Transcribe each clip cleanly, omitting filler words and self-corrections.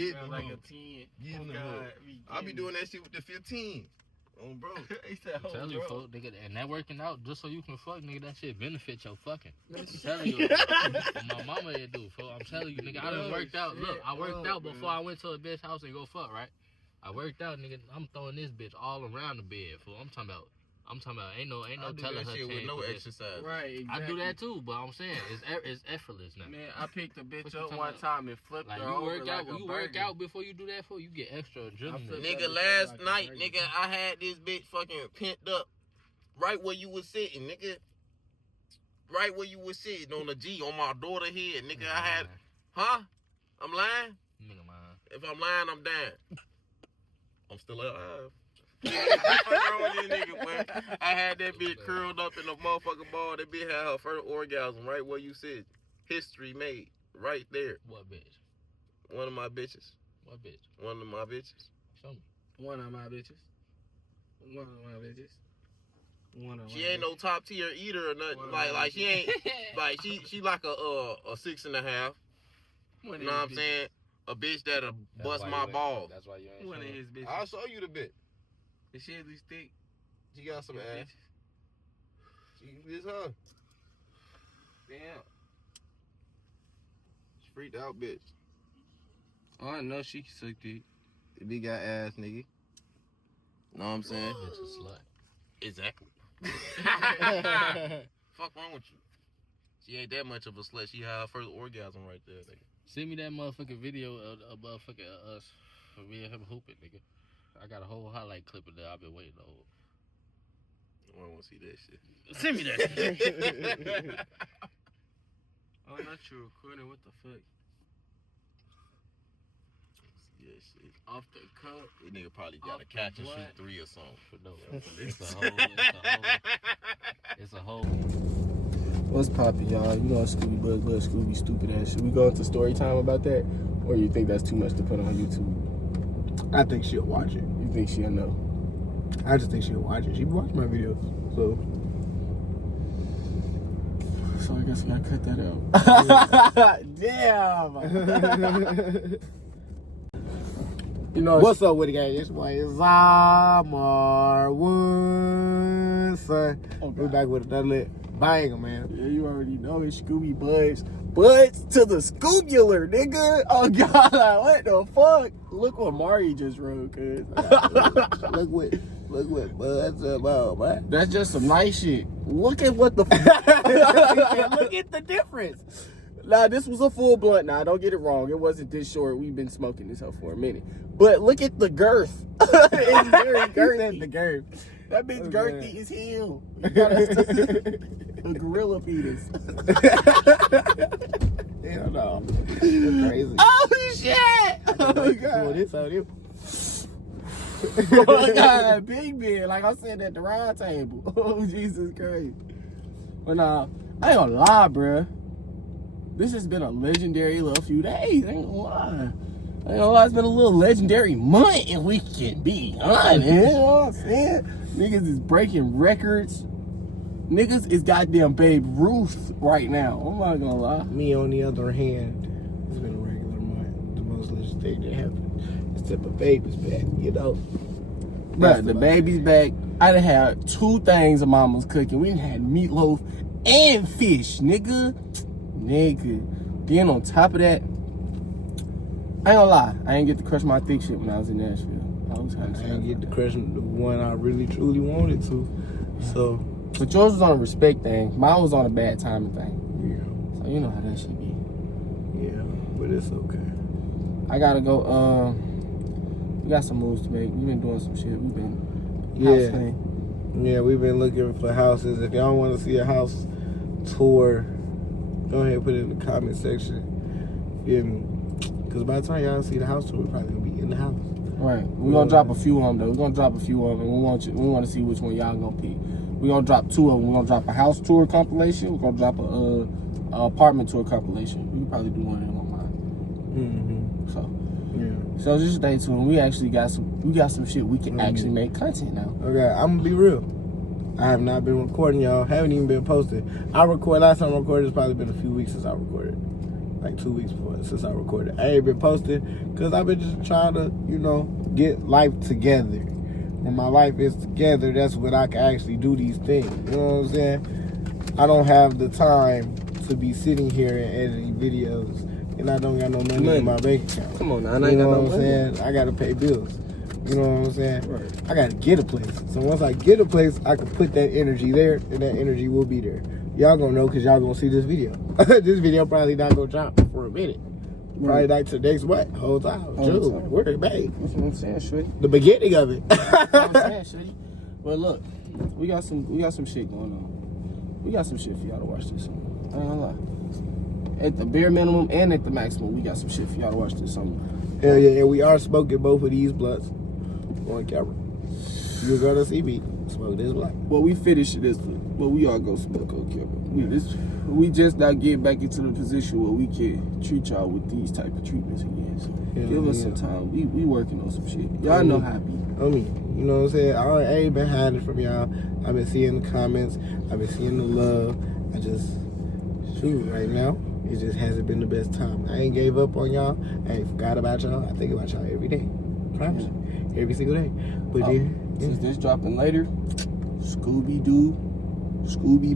Get in the like hook. a 10. Get in the hook. I be doing that shit with the 15. Oh, bro. He said, I'm telling you, folks, nigga, and that working out just so you can fuck, nigga, that shit benefit your fucking. I'm telling you, my mama it do, folks. I'm telling you, nigga, I done worked out. Look, I worked out before I went to a bitch house and go fuck, right? I worked out, nigga. I'm throwing this bitch all around the bed, fool. I'm talking about. Ain't no telling her shit with no exercise. Right, exactly. I do that too, but I'm saying it's effortless now. Man, I picked a bitch up you one time and flipped like her you over work out, like a you work burger. out before you do that, fool. You get extra adrenaline. Nigga, last night, nigga, I had this bitch fucking pent up right where you was sitting, nigga. Right where you was sitting on the G on my daughter head, nigga. I had, huh? I'm lying? Nigga, man. If I'm lying, I'm dying. I'm still alive. What's wrong with this nigga, boy? I had that bitch curled up in a motherfucking ball. That bitch had her first orgasm right where you sit. History made. Right there. What bitch? One of my bitches. What bitch? One of my bitches. Show me. One of my bitches. She ain't no top tier eater or nothing. Like she ain't like she like a 6.5. You know what I'm saying? A bitch that'll bust my balls. That's why you ain't One of his bitches. I'll show you the bitch. Is she at least thick? She got some ass. It's her. Damn. She freaked out bitch. Oh, I know she can suck dick. The big got ass nigga. Know what I'm saying? Bitch a slut. Exactly. Fuck wrong with you? She ain't that much of a slut. She had her first orgasm right there, nigga. Send me that motherfucking video of motherfucking us for me and him hooping, nigga. I got a whole highlight clip of that I've been waiting on. I don't want to see that shit. Send me that shit. Oh, not you recording. What the fuck? Yeah, shit. Off the cup. This nigga probably got a catch and shoot 3 or something. No, it's a whole. What's poppin', y'all? You know Scooby Bug, Scooby stupid ass. Should we go into story time about that? Or you think that's too much to put on YouTube? I think she'll watch it. You think she'll know? I just think she'll watch it. She watched my videos, so I guess we gotta cut that out. Damn! You know, what's up with the guy? This boy is Zamar Woodson. We're back with another banger, man. Yeah, you already know it's Scooby Buds. Buds to the Scoobular, nigga. Oh God, what the fuck? Look what Mari just wrote, cuz. Look what Buds about, man. That's just some nice shit. Look at what the fuck. Look at the difference. Nah, this was a full blunt. Nah, don't get it wrong. It wasn't this short. We've been smoking this up for a minute. But look at the girth. It's very girthy. The girth. That bitch girthy as hell. A gorilla penis. Hell no. That's crazy. Oh shit! Oh Well, this on you. Oh God, big man. Like I said at the round table. Oh Jesus Christ. But nah, I ain't gonna lie, bruh. This has been a legendary little few days. I ain't gonna lie. It's been a little legendary month, if we can be honest. You know what I'm saying? Niggas is breaking records. Niggas is goddamn Babe Ruth right now. I'm not gonna lie. Me, on the other hand, it's been a regular month. The most legit thing that happened. Except my baby's back, you know. Bruh, the baby's back. I done had 2 things of mama's cooking. We done had meatloaf and fish, nigga. Then on top of that, I ain't gonna lie, I ain't get to crush my thick shit when I was in Nashville. I didn't get to crush the one I really truly wanted to. So, but yours was on a respect thing. Mine was on a bad timing thing. yeah. So you know how that shit be. Yeah, but it's okay. I gotta go. We got some moves to make. We've been doing some shit. We've been house hunting. Yeah, we've been looking for houses. If y'all want to see a house tour, go ahead and put it in the comment section. Because by the time y'all see the house tour, we're probably gonna be in the house. Right. We're gonna drop a few of them though. We're gonna drop a few of them. We want to see which one y'all gonna pick. We're gonna drop 2 of them. We're gonna drop a house tour compilation. We're gonna drop a apartment tour compilation. We can probably do one of them on mine. So just stay tuned. We actually got some shit we can actually make content now. Okay, I'm gonna be real. I have not been recording, y'all. Haven't even been posting. Last time I recorded, it's probably been a few weeks since I recorded. like 2 weeks before since I recorded. I ain't been posting because I've been just trying to, get life together. When my life is together, that's when I can actually do these things. You know what I'm saying? I don't have the time to be sitting here and editing videos, and I don't got no money in my bank account. Come on now, I You ain't know got no what I'm money. saying? I gotta pay bills. You know what I'm saying? Right. I gotta get a place. So once I get a place, I can put that energy there, and that energy will be there. Y'all gonna know because y'all gonna see this video. This video probably not gonna drop for a minute. Probably like to next what? Whole time. June. time. Where the babe? That's what I'm saying, shorty. The beginning of it. That's what I'm saying, shorty. But look, we got some shit going on. We got some shit for y'all to watch this summer. I ain't gonna lie. At the bare minimum and at the maximum, we got some shit for y'all to watch this summer. Hell yeah, and we are smoking both of these blunts on camera. You're gonna see me smoke this blunt. Well, we finished this one, but we all go smoke on camera. We just now get back into the position where we can treat y'all with these type of treatments again. So give us some time. We working on some shit. Y'all know how I be. I mean, you know what I'm saying? I ain't been hiding from y'all. I've been seeing the comments. I've been seeing the love. I just, right now, it just hasn't been the best time. I ain't gave up on y'all. I ain't forgot about y'all. I think about y'all every day. Promise. Every single day. But then, Since this dropping later, Scooby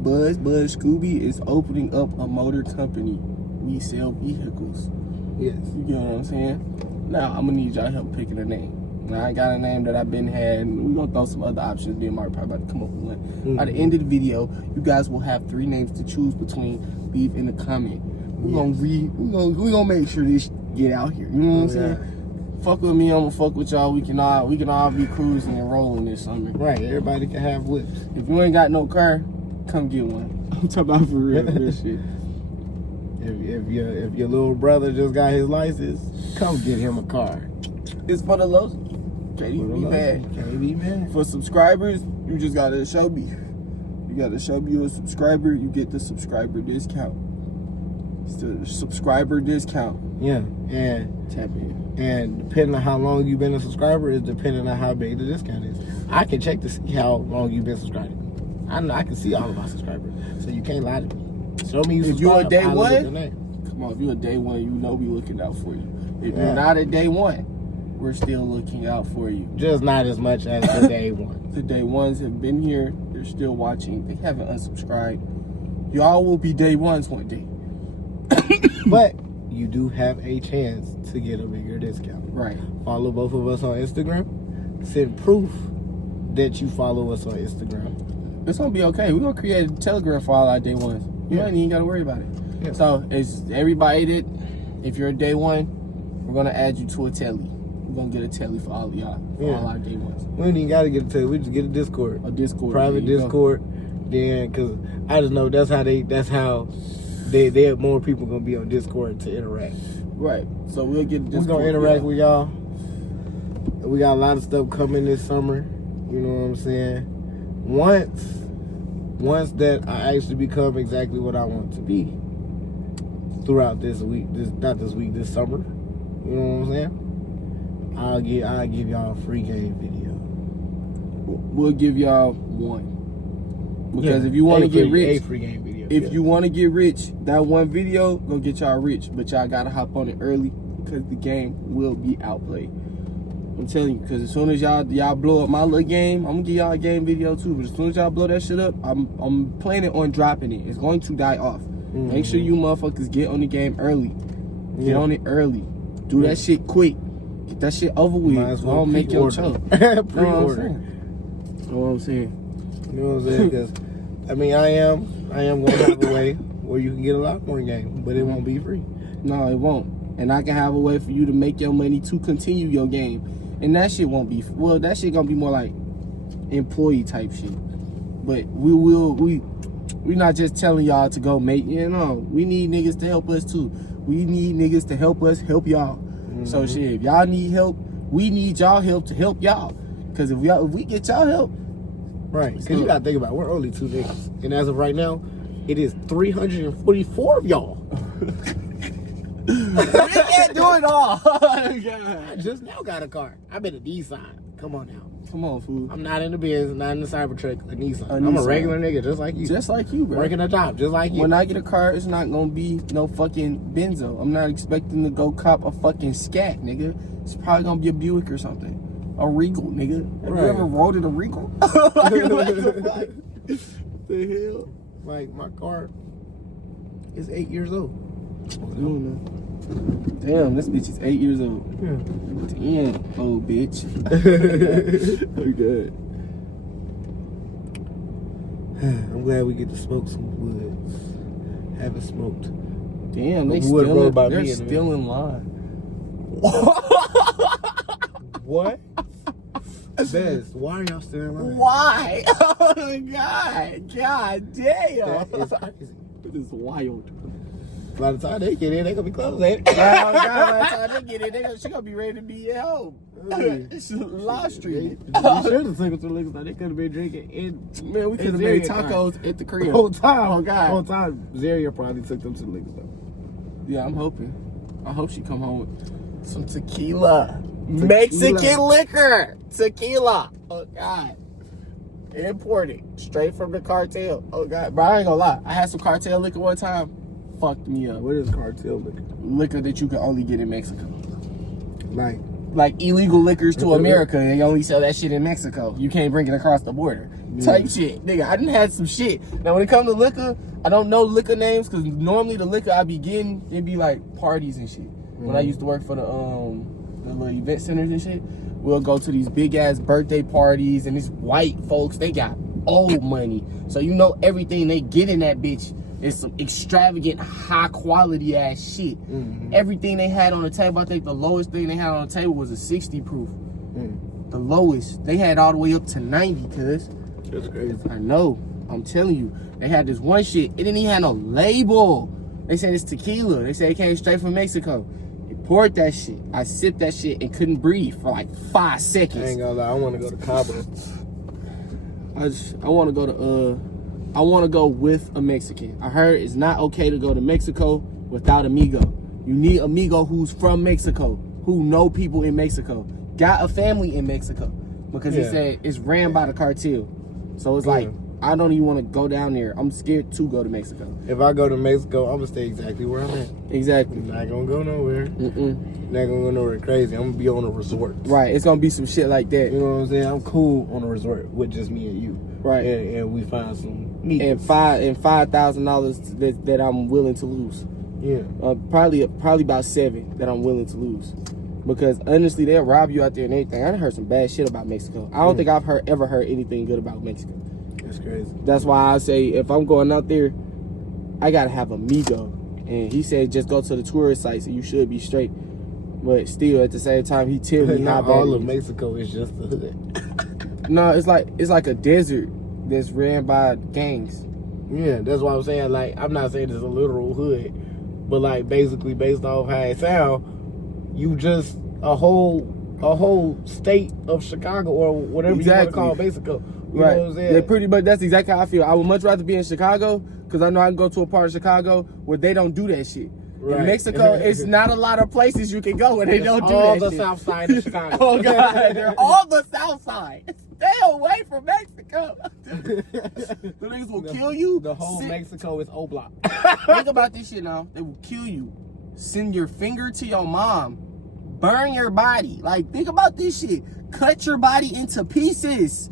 Buzz Scooby is opening up a motor company. We sell vehicles. yes. You get what I'm saying? Now, I'm going to need y'all help picking a name. Now, I got a name that I've been had. We're going to throw some other options. Me and Mark probably about to come up with one. By the end of the video, you guys will have 3 names to choose between. Leave in the comment. We're gonna make sure this get out here. You know what I'm saying? Fuck with me, I'm gonna fuck with y'all. We can all be cruising and rolling this summer. Right. Everybody can have whips. If you ain't got no car, come get one. I'm talking about for real shit. If your little brother just got his license, come get him a car. It's for the low. Can't even be mad. Can't be mad. For subscribers, you just gotta show me. You gotta show me you're a subscriber. You get the subscriber discount. It's the subscriber discount. Yeah, and Tap in. And depending on how long you've been a subscriber is depending on how big the discount is. I can check to see how long you've been subscribing. I can see all of my subscribers, so you can't lie to me. Show me you If you a subscribe, day I'll look at one, the name. come on. If you a day one, you know we looking out for you. If Yeah. you're not a day one, we're still looking out for you. Just not as much as the day one. The day ones have been here. They're still watching. They haven't unsubscribed. Y'all will be day ones one day. But you do have a chance to get a bigger discount. Right. Follow both of us on Instagram. Send proof that you follow us on Instagram. It's gonna be okay. We're gonna create a Telegram for all our day ones. You ain't even gotta worry about it. Yeah. So it's everybody that, if you're a day one, we're gonna add you to a telly. We're gonna get a telly for all of y'all, for all our day ones. We don't even gotta get a tell. We just get a Discord. A Discord. Private there you go. Discord. Then, cause I just know that's how they have more people gonna be on Discord to interact. Right. So we'll get a Discord. We're gonna interact with y'all. We got a lot of stuff coming this summer. You know what I'm saying? Once that I actually become exactly what I want to be throughout this summer. You know what I'm saying? I'll give y'all a free game video. We'll give y'all one. Because if you want to get rich, a free game video. if you want to get rich, that one video gonna get y'all rich. But y'all gotta hop on it early because the game will be outplayed. I'm telling you, because as soon as y'all blow up my little game, I'm gonna give y'all a game video too. But as soon as y'all blow that shit up, I'm planning on dropping it. It's going to die off. Make sure you motherfuckers get on the game early. Get on it early. Do that shit quick. Get that shit over with. Might as well Don't make your pre-order. choke. Pre-order. Know what I'm saying? You know what I'm saying? Because I mean, I am gonna have a way where you can get a lot more game, but it won't be free. No, it won't. And I can have a way for you to make your money to continue your game. And that shit won't be, well, that shit gonna be more like employee type shit. But we're not just telling y'all to go make, we need niggas to help us too. We need niggas to help us help y'all. So shit, if y'all need help, we need y'all help to help y'all. Cause if we get y'all help. Right, because you gotta think about it, we're only 2 niggas. And as of right now, it is 344 of y'all. We can't do it all. I God. just now got a car. I've been a Nissan. Come on now. Come on, fool. I'm not in the Benz, not in the Cybertruck, a Nissan. A I'm a Nissan. regular nigga, just like you. Just like you, bro. Working a job, just like you. When I get a car, it's not gonna be no fucking Benzo. I'm not expecting to go cop a fucking Scat, nigga. It's probably gonna be a Buick or something. A Regal, nigga. Have Right. you ever rode in a Regal? Like, what the fuck? The hell? Like, my car is 8 years old. Damn, this bitch is 8 years old. Yeah. Damn, old bitch. Oh, good. I'm glad we get to smoke some woods. Haven't smoked. Damn, they Wood still rolled in, by they're me in a still in line. What? Bez, why are y'all still in line? Why? Oh my god. God damn. That is crazy. It is wild. By the time they get in, they gonna be closed, ain't Oh it? god, by the time they get in, she gonna be ready to be at home. Hey. It's live streaming. They should have took us to Liquor. They could have been drinking in. Man, we could have made tacos at the crib. Whole time. Oh, God. Whole time. Zaria probably took them to the liquor store. Yeah, I'm hoping. I hope she come home with some tequila. Mexican liquor. Tequila. Oh god. Imported. Straight from the cartel. Oh god. But I ain't gonna lie. I had some cartel liquor one time. Fucked me up. What is cartel liquor? Liquor that you can only get in Mexico. Like illegal liquors to America. They only sell that shit in Mexico. You can't bring it across the border. Type shit. Nigga, I done had some shit. Now when it comes to liquor, I don't know liquor names because normally the liquor I be getting, it'd be like parties and shit. When I used to work for the little event centers and shit, we'll go to these big ass birthday parties and these white folks, they got old money. So you know everything they get in that bitch is some extravagant, high quality ass shit. Everything they had on the table, I think the lowest thing they had on the table was a 60 proof. The lowest. They had all the way up to 90, cuz. that's crazy. I know. I'm telling you. They had this one shit. It didn't even have no label. They said it's tequila. They said it came straight from Mexico. They poured that shit. I sipped that shit and couldn't breathe for like 5 I seconds. ain't gonna lie. I want to go to Cabo. I want to go to I want to go with a Mexican. I heard it's not okay to go to Mexico without amigo. You need amigo who's from Mexico, who know people in Mexico, got a family in Mexico, because he said it's ran by the cartel. So it's like I don't even want to go down there. I'm scared to go to Mexico. If I go to Mexico, I'm gonna stay exactly where I'm at. Exactly. I'm not gonna go nowhere. Not gonna go nowhere crazy. I'm gonna be on a resort. Right. It's gonna be some shit like that. You know what I'm saying? I'm cool on a resort with just me and you. Right. And we find some meat. And $5,000 that I'm willing to lose. Yeah. Probably about 7 that I'm willing to lose, because honestly they'll rob you out there and everything. I done heard some bad shit about Mexico. I don't think I've ever heard anything good about Mexico. That's crazy. That's why I say if I'm going out there, I gotta have amigo. And he said just go to the tourist sites and you should be straight. But still at the same time he tell me how Not bad all it of is. Mexico is just the hood. No, it's like a desert that's ran by gangs. Yeah, that's why I'm saying, like, I'm not saying it's a literal hood, but like basically based off how it sound, you just a whole state of Chicago or whatever you want to call Mexico. You know what I'm saying? They pretty much, that's exactly how I feel. I would much rather be in Chicago because I know I can go to a part of Chicago where they don't do that shit. Right. In Mexico, it's not a lot of places you can go where they don't do all that the shit. south side of Chicago. Oh God, they're all the south side. Stay away from Mexico. The niggas will kill you. The whole Mexico is O-block. Think about this shit now. They will kill you. Send your finger to your mom. Burn your body. Like, think about this shit. Cut your body into pieces.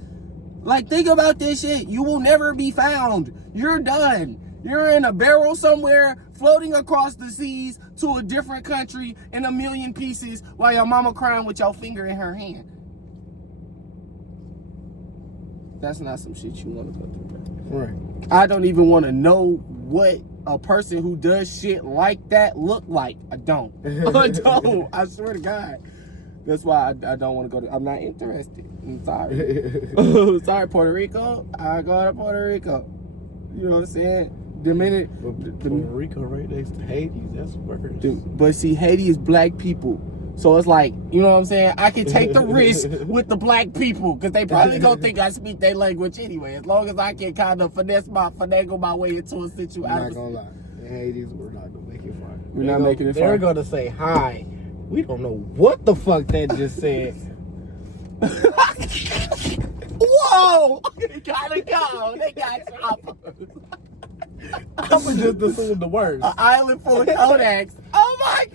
Like, think about this shit. You will never be found. You're done. You're in a barrel somewhere, floating across the seas to a different country in a million pieces while your mama crying with your finger in her hand. That's not some shit you want to go through, bro. Right. I don't even want to know what a person who does shit like that look like. I don't. I don't. I swear to God. That's why I don't want to go to. I'm not interested. I'm sorry. Sorry, Puerto Rico. I go to Puerto Rico. You know what I'm saying? The minute. Puerto Rico right next to Haiti, that's worse. But see, Haiti is black people. So it's like, you know what I'm saying? I can take the risk with the black people because they probably gonna think I speak their language anyway. As long as I can kind of finagle my way into a situation. I'm not gonna lie. In Haiti, we're not gonna make it far. We're not making it They're fun. gonna say hi. We don't know what the fuck that just said. Whoa! They gotta go. They got choppers. I'ma just assume the worst. An island full of Kodaks. Oh my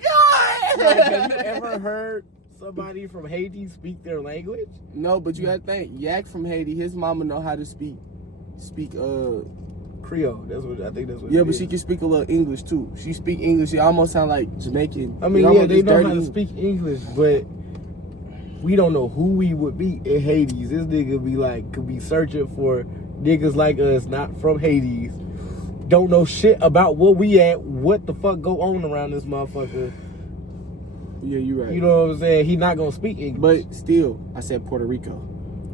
Like, have you god! ever heard somebody from Haiti speak their language? No, but you gotta think. Yak from Haiti, his mama know how to speak Creole. That's what I think. That's what. yeah, it but is. she can speak a little English too. She speak English. She almost sound like Jamaican. I mean, It yeah, almost they just know dirty how to English. speak English, but we don't know who we would be in Hades. This nigga be like, could be searching for niggas like us, not from Hades. Don't know shit about where we at, what the fuck go on around this motherfucker. Yeah, you right. You know what I'm saying? He not gonna speak English. But still, I said Puerto Rico.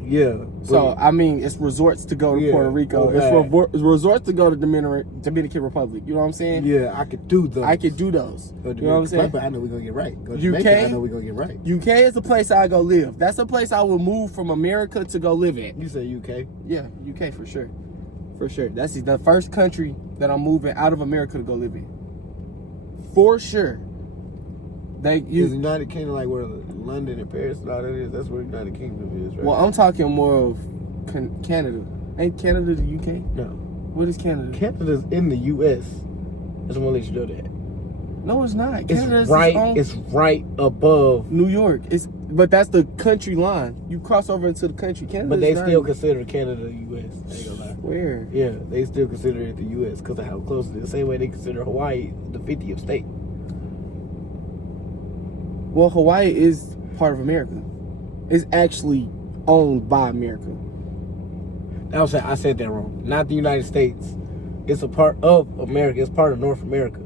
Yeah. So I mean, it's resorts to go to Yeah, Puerto Rico. okay. It's resorts to go to Dominican Republic. You know what I'm saying? yeah, I could do those. I could do those. You know what I'm saying? But I know we're gonna get right. Go to UK? Jamaica, I know we're gonna get right. UK is the place I go live. That's a place I would move from America to go live in. You say UK? Yeah, UK for sure. For sure. That's the first country that I'm moving out of America to go live in. For sure. Is United Kingdom like where London and Paris and all that is? That's where United Kingdom is, right? Well, I'm talking more of Canada. Ain't Canada the UK? No. What is Canada? Canada's in the US. I just wanna let you know that. No, it's not. Canada's It's right above. New York. But that's the country line. You cross over into the country. Canada. But they still consider Canada the US. I ain't gonna lie. Where? Yeah, they still consider it the US because of how close it is. The same way they consider Hawaii the 50th state. Well, Hawaii is part of America. It's actually owned by America. I said that wrong. Not the United States. It's a part of America. It's part of North America.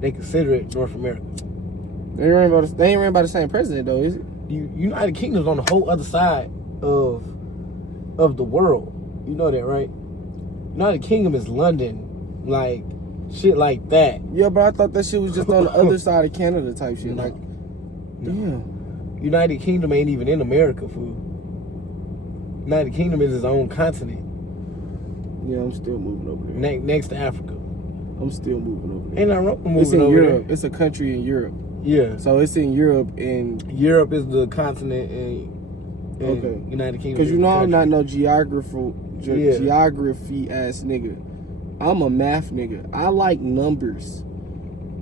They consider it North America. They ain't ran by the same president though, is it? United Kingdom's on the whole other side of the world. You know that, right? United Kingdom is London, like shit like that. Yeah, but I thought that shit was just on the other side of Canada type shit. No. Like, No. damn. United Kingdom ain't even in America, fool. United Kingdom is its own continent, Yeah, I'm still moving over there. next to Africa. I'm still moving over there. Ain't nothing wrong with It's in moving over Europe. It's a country in Europe. there. Yeah. So it's in Europe and Europe is the continent and Okay. United Kingdom. because is you the know I'm country. not no geography ass nigga. I'm a math nigga. I like numbers.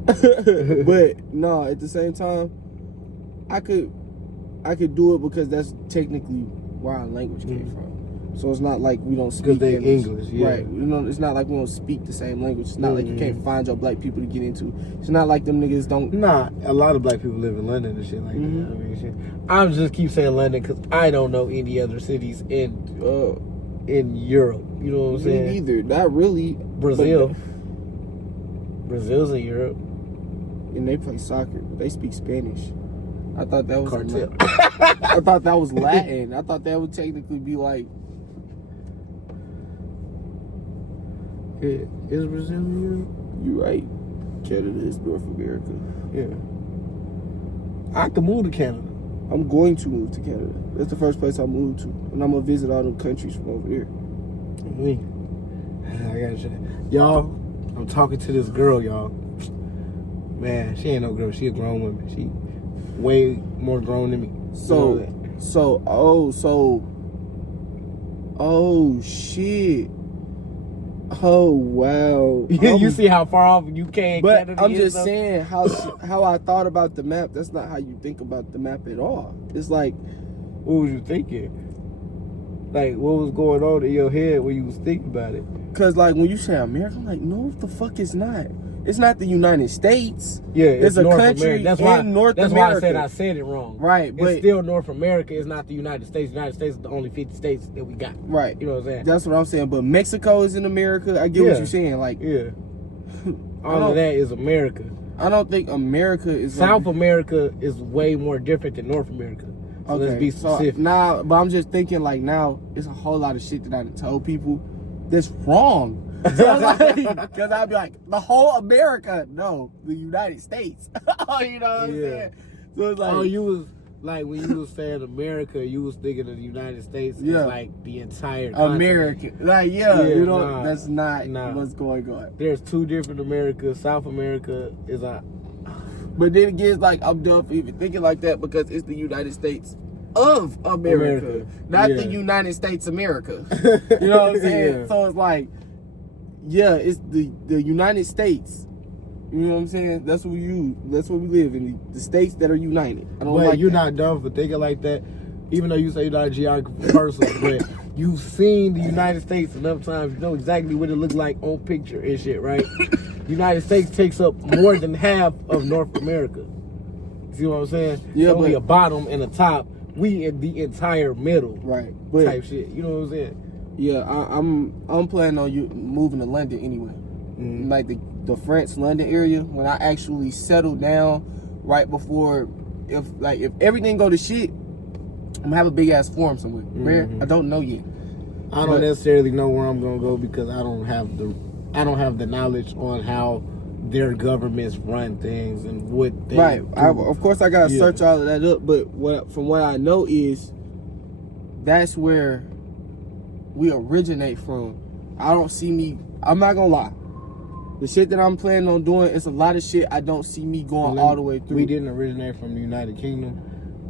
But no, at the same time, I could do it because that's technically where our language came from. So it's not like we don't speak they English, yeah. Right. You know, it's not like we don't speak the same language. It's not like you can't find your black people to get into. It's not like them niggas don't. Nah, a lot of black people live in London and shit like Mhm. that. I mean, shit. I'm just keep saying London because I don't know any other cities in Europe. You know what I'm Me saying? neither. Not really. Brazil. Brazil's in Europe. And they play soccer, but they speak Spanish. I thought that was Cartel. I thought that was Latin. I thought that would technically be like. Yeah. Is Brazil in Europe? You right. Canada is North America. Yeah. I could move to Canada. I'm going to move to Canada. That's the first place I moved to, and I'm gonna visit all them countries from over there. Me. I gotta say, y'all, I'm talking to this girl, y'all. Man, she ain't no girl. She a grown woman. She way more grown than me. Oh shit. Oh wow. You see how far off UK and But Canada I'm is, just though? saying how I thought about the map. That's not how you think about the map at all. It's like, What was you thinking? Like, what was going on in your head when you was thinking about it? cause like when you say America, I'm like, no, the fuck it's not. It's not the United States. Yeah, It's a North country America. in North That's why America. I said it wrong. Right, but It's still North America. It's not the United States. The United States is the only 50 states that we got. right. You know what I'm saying? That's what I'm saying. But Mexico is in America. I get what Yeah. you're saying. Like, Yeah. I All don't- of that is America. I don't think America is South America is way more different than North America. So let's be specific. So now, but I'm just thinking like now, it's a whole lot of shit that I done told people that's wrong. So because I'd be like, the whole America, no, the United States. You know what I'm Yeah. saying? So it's like, Oh, you was like when you was saying America, you was thinking of the United States. Yeah. As like the entire continent. America. Like, Yeah, you know, nah, that's not nah. what's going on. There's two different Americas. South America is a But then again, it's like, I'm done for even thinking like that because it's the United States of America. Not the Yeah. United States America. You know what I'm saying? Yeah. So it's like, yeah, it's the United States. You know what I'm saying? That's what we use. That's what we live in. The states that are united. I don't But like you're that. not dumb for thinking like that, even though you say you're not a geography person. But you've seen the United States enough times, you know exactly what it looked like on picture and shit, right? United States takes up more than half of North America. See what I'm saying? Yeah, It's only but- a bottom and a top. We in the entire middle Right. But type shit. You know what I'm saying? yeah, I'm planning on you moving to London anyway. Mm-hmm. Like the France London area, when I actually settle down right before, if everything go to shit, I'm gonna have a big ass farm somewhere. Where Mhm. I don't know yet. I don't But- necessarily know where I'm gonna go because I don't have the knowledge on how their governments run things and what they Right. do. Of course I gotta Yeah. search all of that up, but from what I know is that's where we originate from. I don't see me. I'm not gonna lie. The shit that I'm planning on doing is a lot of shit I don't see me going all the way through. We didn't originate from the United Kingdom.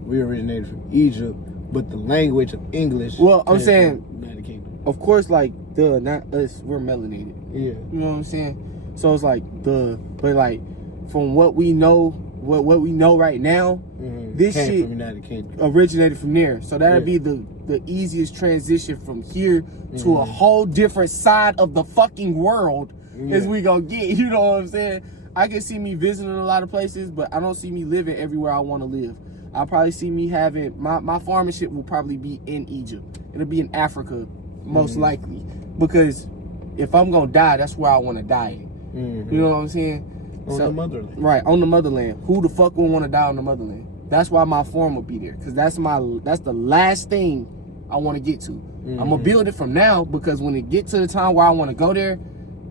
We originated from Egypt, but the language of English. Well, I'm came saying- from the United Kingdom. Of course, like not us. We're melanated. Yeah. You know what I'm saying? So it's like but like from what we know, what we know right now, Mm-hmm. This came shit- from the United Kingdom. originated from there. So that'd Yeah. be the easiest transition from here to a Mhm. whole different side of the fucking world as Yeah. we gonna get. You know what I'm saying? I can see me visiting a lot of places, but I don't see me living everywhere I want to live. I probably see me having my farming shit will probably be in Egypt. It'll be in Africa, most Mhm. likely, because if I'm gonna die, that's where I want to die. Mm-hmm. You know what I'm saying? On So- the motherland. Right, on the motherland. Who the fuck would want to die on the motherland? That's why my farm will be there, because that's the last thing I want to get to. I'm gonna Mhm. build it from now, because when it get to the time where I want to go there,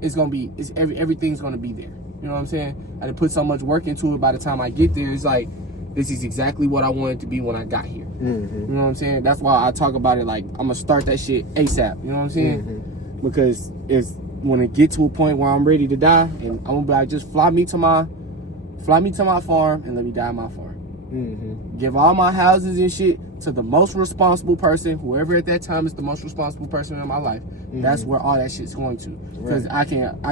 everything's gonna be there. You know what I'm saying? I done put so much work into it. By the time I get there, it's like this is exactly what I wanted to be when I got here. Mm-hmm. You know what I'm saying? That's why I talk about it like I'm gonna start that shit ASAP. You know what I'm saying? Mm-hmm. Because it's when it get to a point where I'm ready to die, and I'm gonna be like, just fly me to my farm and let me die on my farm. Mm-hmm. Give all my houses and shit to the most responsible person, whoever at that time is the most responsible person in my life. That's where all that shit's going to, because I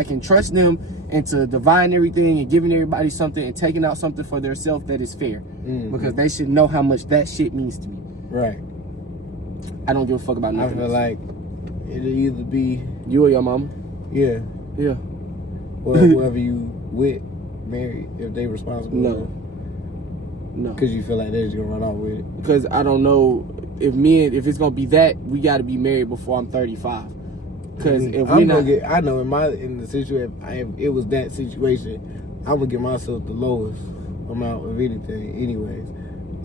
can trust them into dividing everything and giving everybody something and taking out something for themselves that is fair, Mhm. because they should know how much that shit means to me. Right. I don't give a fuck about I nothing. feel else. like it'll either be You or your mama. yeah, Yeah. or whoever you with married if they responsible. No. No. Because you feel like they're just gonna run off with it. Because I don't know if it's gonna be that, we got to be married before I'm 35. Because if I'm we gonna not, get, I know in the situation, if it was that situation, I'm gonna give myself the lowest amount of anything. Anyways,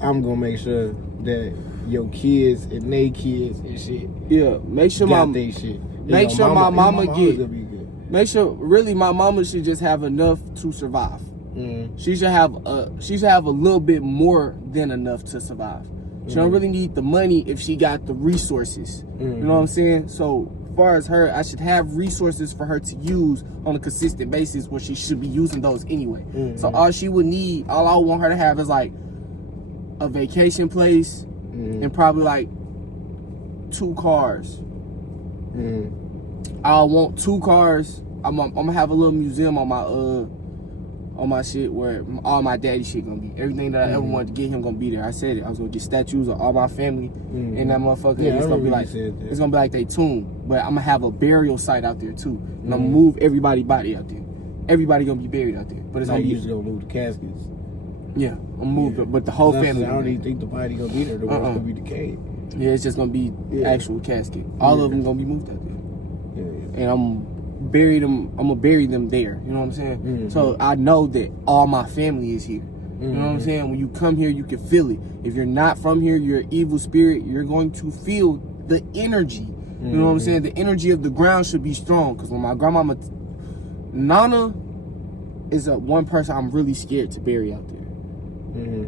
I'm gonna make sure that your kids and they kids and shit yeah, make sure got my they shit. make sure my mama get- gonna be good. make sure really my mama should just have enough to survive. Mm. She should have a little bit more than enough to survive. She don't really need the money if she got the resources. You know what I'm saying? So as far as her, I should have resources for her to use on a consistent basis, where she should be using those anyway. So all she would need, all I want her to have is like a vacation place and probably like 2 cars. Mm. I want 2 cars. I'm gonna have a little museum on my shit where all my daddy shit gonna be. Everything that I ever wanted to get him gonna be there. I said it. I was gonna get statues of all my family in that motherfucker. Yeah, And it's I gonna be remember like you said that. it's gonna be like they tomb. But I'm gonna have a burial site out there too. And I'm gonna move everybody's body out there. Everybody gonna be buried out there. But it's Like gonna you be just gonna move the caskets. yeah. I'm moved, but the whole That's- family. I don't even think the body gonna be there. The one's gonna be decayed. Yeah, it's just gonna be Yeah. actual casket. All of them gonna be moved out there. Yeah. And I'm gonna bury them there. You know what I'm saying? Mhm. So I know that all my family is here. You know what I'm Mhm. saying? When you come here, you can feel it. If you're not from here, you're an evil spirit. You're going to feel the energy. You know what I'm Mhm. saying? The energy of the ground should be strong. Because when my grandmama, Nana, is one person I'm really scared to bury out there.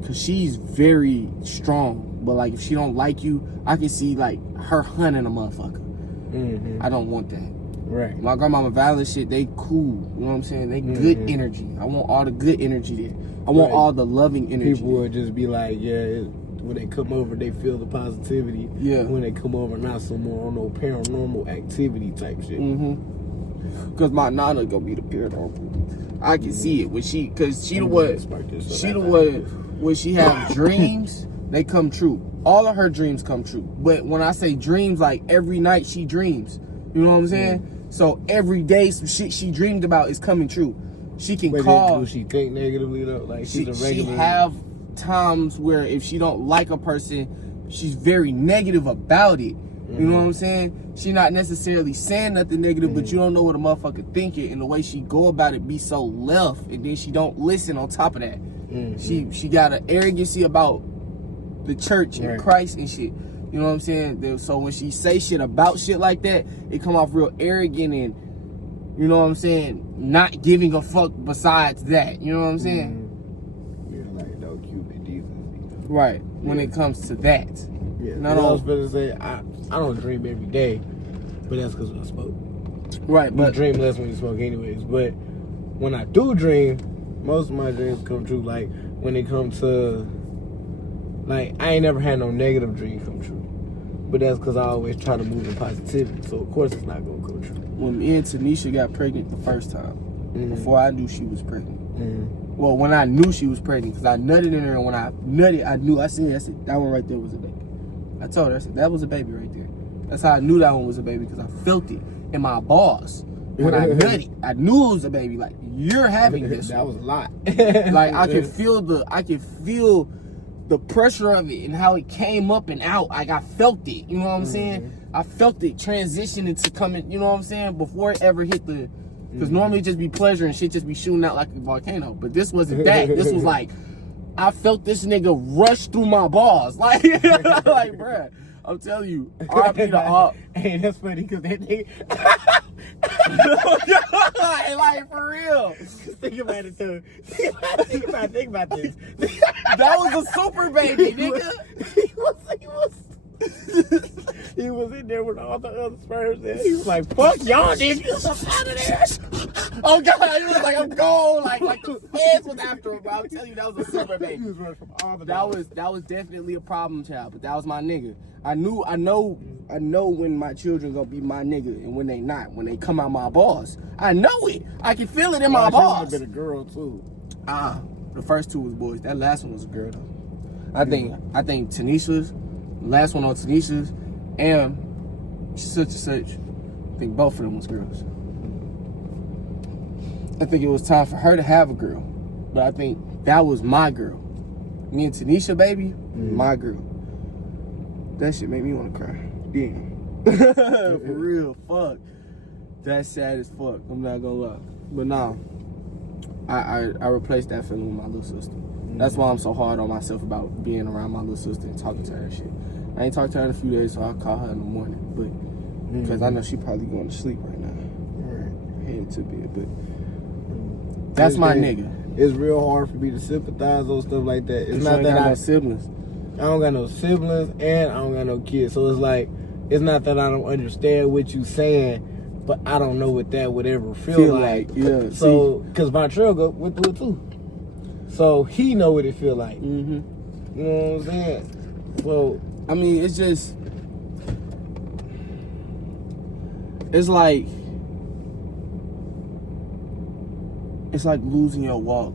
Cause she's very strong, but like if she don't like you, I can see like her hunting a motherfucker. I don't want that. Right. My grandmama Violet shit, they cool. You know what I'm saying? They good energy. I want all the good energy there. I want all the loving energy. People would just be like, when they come over, they feel the positivity. Yeah. When they come over, not some more on no paranormal activity type shit. Cause my nana gonna be the paranormal. I can see it when cause she the when she have dreams, they come true. All of her dreams come true. But when I say dreams, like every night she dreams. You know what I'm saying? So every day some shit she dreamed about is coming true. She can call. Does she think negatively though? Like she's a regular. She have times where if she don't like a person, she's very negative about it. You know what I'm saying? She not necessarily saying nothing negative, but you don't know what a motherfucker thinking, and the way she go about it be so left, and then she don't listen on top of that. She got an arrogancy about the church and Christ and shit. You know what I'm saying? So when she say shit about shit like that, it come off real arrogant and, you know what I'm saying, not giving a fuck besides that. You know what I'm saying? Yeah, like no Cupid decency. Right. When it comes to that. Yeah. I was gonna say I don't dream every day, but that's because I smoke. Right, but you dream less when you smoke anyways. But when I do dream, most of my dreams come true. Like when it comes to, like, I ain't never had no negative dream come true. But that's because I always try to move in positivity. So of course it's not gonna come true. When me and Tanisha got pregnant the first time, before I knew she was pregnant. Well, when I knew she was pregnant, because I nutted in her, and when I nutted, I said, that one right there was a baby. I told her, I said, that was a baby right there. That's how I knew that one was a baby, because I felt it in my balls. When I nutted, I knew it was a baby. Like, you're having this. That was a lot. Like, I can feel the pressure of it and how it came up and out. Like, I felt it. You know what I'm saying? I felt it transition into coming, you know what I'm saying? Before it ever hit the, because normally it just be pleasure and shit just be shooting out like a volcano. But this wasn't that. This was like, I felt this nigga rush through my balls. Like, like, bruh, I'm telling you, RP to all. Hey, that's funny because that nigga. Like, for real. Think about it, too. Think about this. That was a super baby, nigga. He was in there with all the other sperms, and he was like, "Fuck y'all, niggas, I'm out of there." Oh God, he was like, "I'm gone." Like the feds was after him. But I'll tell you, that was a super baby. He was running from all the that was definitely a problem child, but that was my nigga. I know when my children gonna be my nigga and when they not. When they come out my balls, I know it. I can feel it in my balls. Been a girl too. The first two was boys. That last one was a girl though. I think Tanisha's. Last one on Tanisha's and such and such. I think both of them was girls. I think it was time for her to have a girl. But I think that was my girl. Me and Tanisha, baby, my girl. That shit made me want to cry. Damn. For real, fuck. That's sad as fuck. I'm not gonna lie. But nah, I replaced that feeling with my little sister. That's why I'm so hard on myself about being around my little sister and talking to her and shit. I ain't talked to her in a few days, so I'll call her in the morning. But because I know she probably going to sleep right now. Right. Heading to bed, but that's my nigga. It's real hard for me to sympathize on stuff like that. It's not that I got siblings. I don't got no siblings and I don't got no kids. So it's like, it's not that I don't understand what you saying, but I don't know what that would ever feel like. Yeah. So, because Vontrell went through it too. So he know what it feel like. You know what I'm saying? Well, I mean, it's just, it's like losing your walk.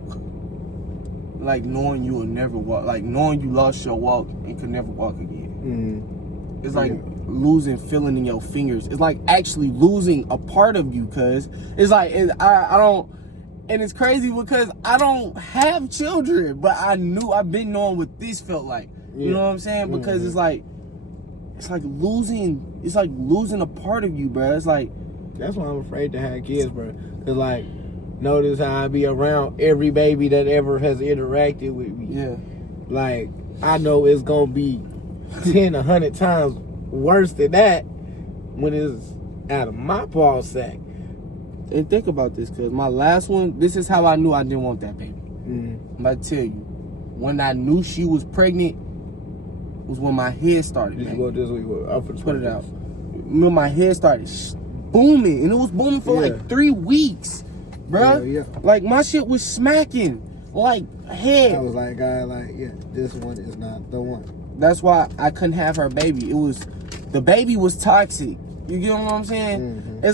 Like knowing you will never walk. Like knowing you lost your walk and could never walk again. It's like losing feeling in your fingers. It's like actually losing a part of you, cuz it's like, I don't. And it's crazy because I don't have children, but I've been knowing what this felt like. You know what I'm saying? Because it's like losing a part of you, bro. It's like, that's why I'm afraid to have kids, bro. Cause like, notice how I be around every baby that ever has interacted with me. Yeah. Like, I know it's gonna be 10, 100 times worse than that when it's out of my ball sack. And think about this, cause my last one, this is how I knew I didn't want that baby. I'm about to tell you. when I knew she was pregnant was when my head started. Did you banging. go this week? I'll Put it out. When my head started booming, and it was booming for like 3 weeks, bruh. Yeah. Like my shit was smacking, like head. I was like, this one is not the one. That's why I couldn't have her baby. The baby was toxic. You get what I'm saying? Mm-hmm.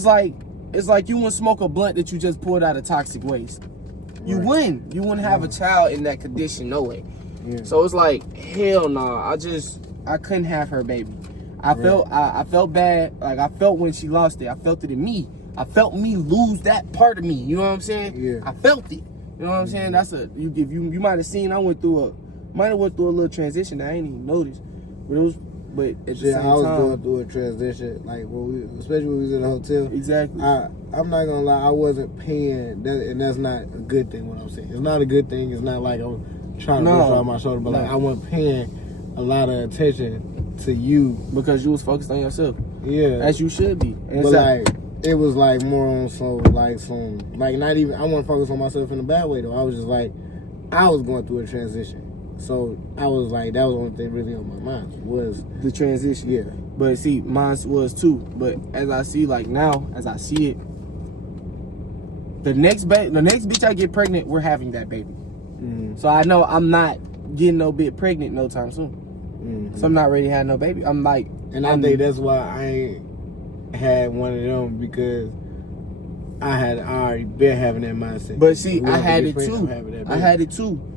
It's like you wouldn't smoke a blunt that you just pulled out of toxic waste. You Right. wouldn't. You wouldn't have a child in that condition, no way. Yeah. So it's like, hell nah. I couldn't have her baby. I felt bad. Like I felt when she lost it. I felt it in me. I felt me lose that part of me. You know what I'm saying? Yeah. I felt it. You know what I'm saying? That's you might have seen I went through a little transition that I ain't even noticed. But at the same time, I was going through a transition, like especially when we was in the hotel. Exactly. I'm not gonna lie, I wasn't paying that, and that's not a good thing. What I'm saying, it's not a good thing. It's not like I'm trying to push off my shoulder, but like I wasn't paying a lot of attention to you because you was focused on yourself. Yeah, as you should be. And but like it was like more on some not even. I wasn't focused on myself in a bad way though. I was just like I was going through a transition. So I was like, that was the only thing really on my mind was the transition. Yeah. But see, mine was too. But as I see, like now, as I see it, the next bitch I get pregnant, we're having that baby. Mm-hmm. So I know I'm not getting no bitch pregnant no time soon. Mm-hmm. So I'm not ready to have no baby. I'm like, and I think that's why I ain't had one of them because I had already been having that mindset. But see, I had it too.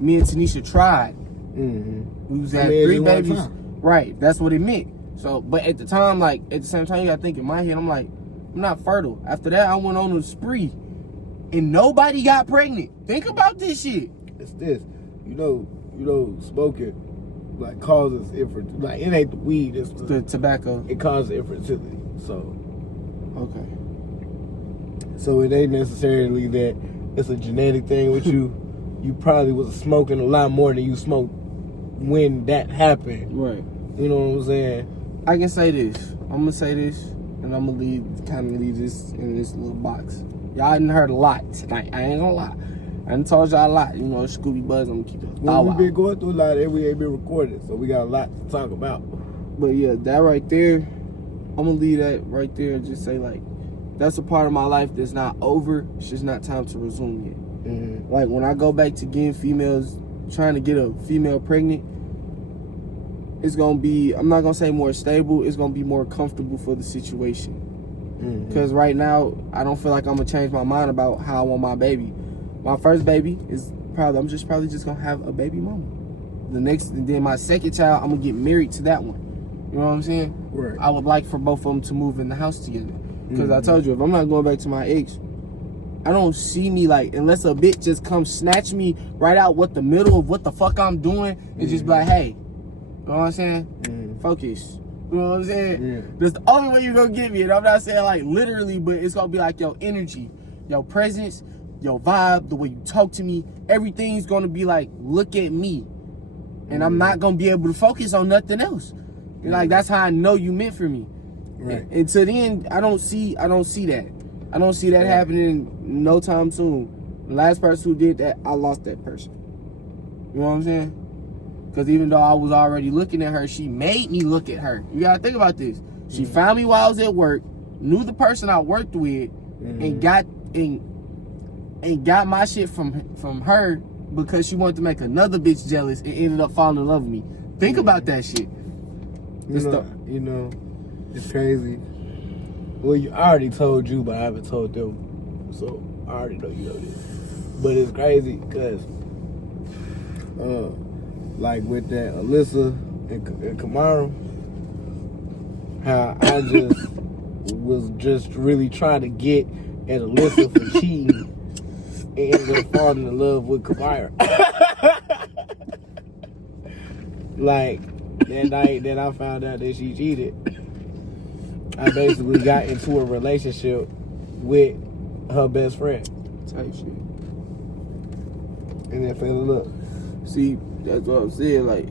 Me and Tanisha tried. Mm-hmm. We was at 3 babies. Right, that's what it meant. So, but at the time, like, at the same time, you gotta think in my head, I'm like, I'm not fertile. After that, I went on a spree. And nobody got pregnant. Think about this shit. It's this. You know, smoking, like, causes infertility. Like, it ain't the weed, it's the tobacco. It causes infertility. So. Okay. So it ain't necessarily that it's a genetic thing with you. You probably was smoking a lot more than you smoked when that happened. Right. You know what I'm saying? I can say this. I'm gonna say this, and I'm gonna leave this in this little box. Y'all done heard a lot tonight. I ain't gonna lie. I done told y'all a lot. You know, Scooby Buzz. I'm gonna keep it. Well, we've been going through a lot, and we ain't been recording, so we got a lot to talk about. But yeah, that right there, I'm gonna leave that right there and just say like, that's a part of my life that's not over. It's just not time to resume yet. Mm-hmm. Like when I go back to getting females, trying to get a female pregnant, it's gonna be, I'm not gonna say more stable, it's gonna be more comfortable for the situation. Because right now, I don't feel like I'm gonna change my mind about how I want my baby. My first baby is probably just gonna have a baby mama. And then my second child, I'm gonna get married to that one. You know what I'm saying? Right. I would like for both of them to move in the house together. Because I told you, if I'm not going back to my ex, I don't see me like, unless a bitch just come snatch me right out what the middle of what the fuck I'm doing and just be like, hey, you know what I'm saying? Focus. You know what I'm saying? Yeah. That's the only way you're gonna get me. And I'm not saying like literally, but it's gonna be like your energy, your presence, your vibe, the way you talk to me. Everything's gonna be like, look at me. And I'm not gonna be able to focus on nothing else. Like that's how I know you meant for me. Right. And to the end, I don't see that. I don't see that happening no time soon. The last person who did that, I lost that person. You know what I'm saying? Because even though I was already looking at her, she made me look at her. You gotta think about this. She found me while I was at work, knew the person I worked with, and got my shit from her because she wanted to make another bitch jealous and ended up falling in love with me. Think about that shit. You know, it's crazy. Well, I already told you, but I haven't told them. So, I already know you know this. But it's crazy because, like with that Alyssa and Kamara, how I was just really trying to get at Alyssa for cheating and ended up falling in love with Kamara. Like, that night that I found out that she cheated, I basically got into a relationship with her best friend. Type shit. And then fell in love. See, that's what I'm saying. Like,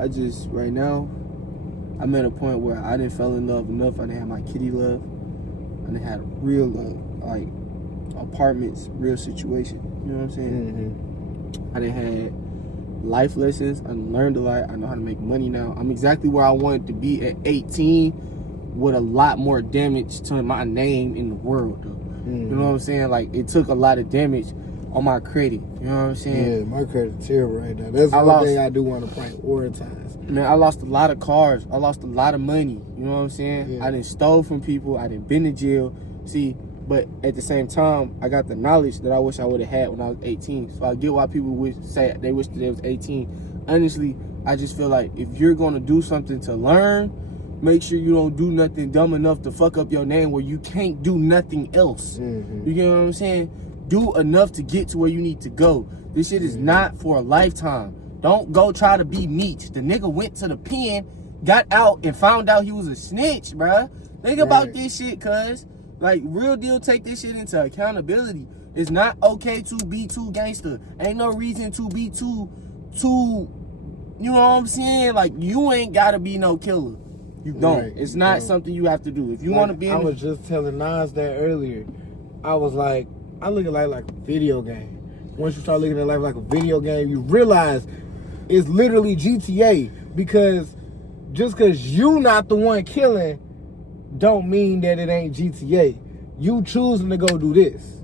I just, right now, I'm at a point where I didn't fall in love enough. I didn't have my kitty love. I didn't have real love. Like, apartments, real situation. You know what I'm saying? I done had life lessons. I done learned a lot. I know how to make money now. I'm exactly where I wanted to be at 18 with a lot more damage to my name in the world, though. You know what I'm saying? Like, it took a lot of damage on my credit. You know what I'm saying? Yeah, my credit's terrible right now. That's one thing I do want to prioritize. Man, I lost a lot of cars. I lost a lot of money. You know what I'm saying? Yeah. I done stole from people. I done been to jail. See, but at the same time, I got the knowledge that I wish I would have had when I was 18. So I get why people wish that they was 18. Honestly, I just feel like if you're going to do something to learn, make sure you don't do nothing dumb enough to fuck up your name where you can't do nothing else. You get what I'm saying? Do enough to get to where you need to go. This shit is not for a lifetime. Don't go try to be Meech. The nigga went to the pen, got out, and found out he was a snitch, bruh. Think about this shit, cuz. Like, real deal, take this shit into accountability. It's not okay to be too gangster. Ain't no reason to be too, you know what I'm saying? Like, you ain't gotta be no killer. You don't. Right, It's not something you have to do. If you Like, want to be I was just telling Nas that earlier. I was like, I look at life like a video game. Once you start looking at life like a video game, you realize it's literally GTA. Because just because you not the one killing don't mean that it ain't GTA. You choosing to go do this.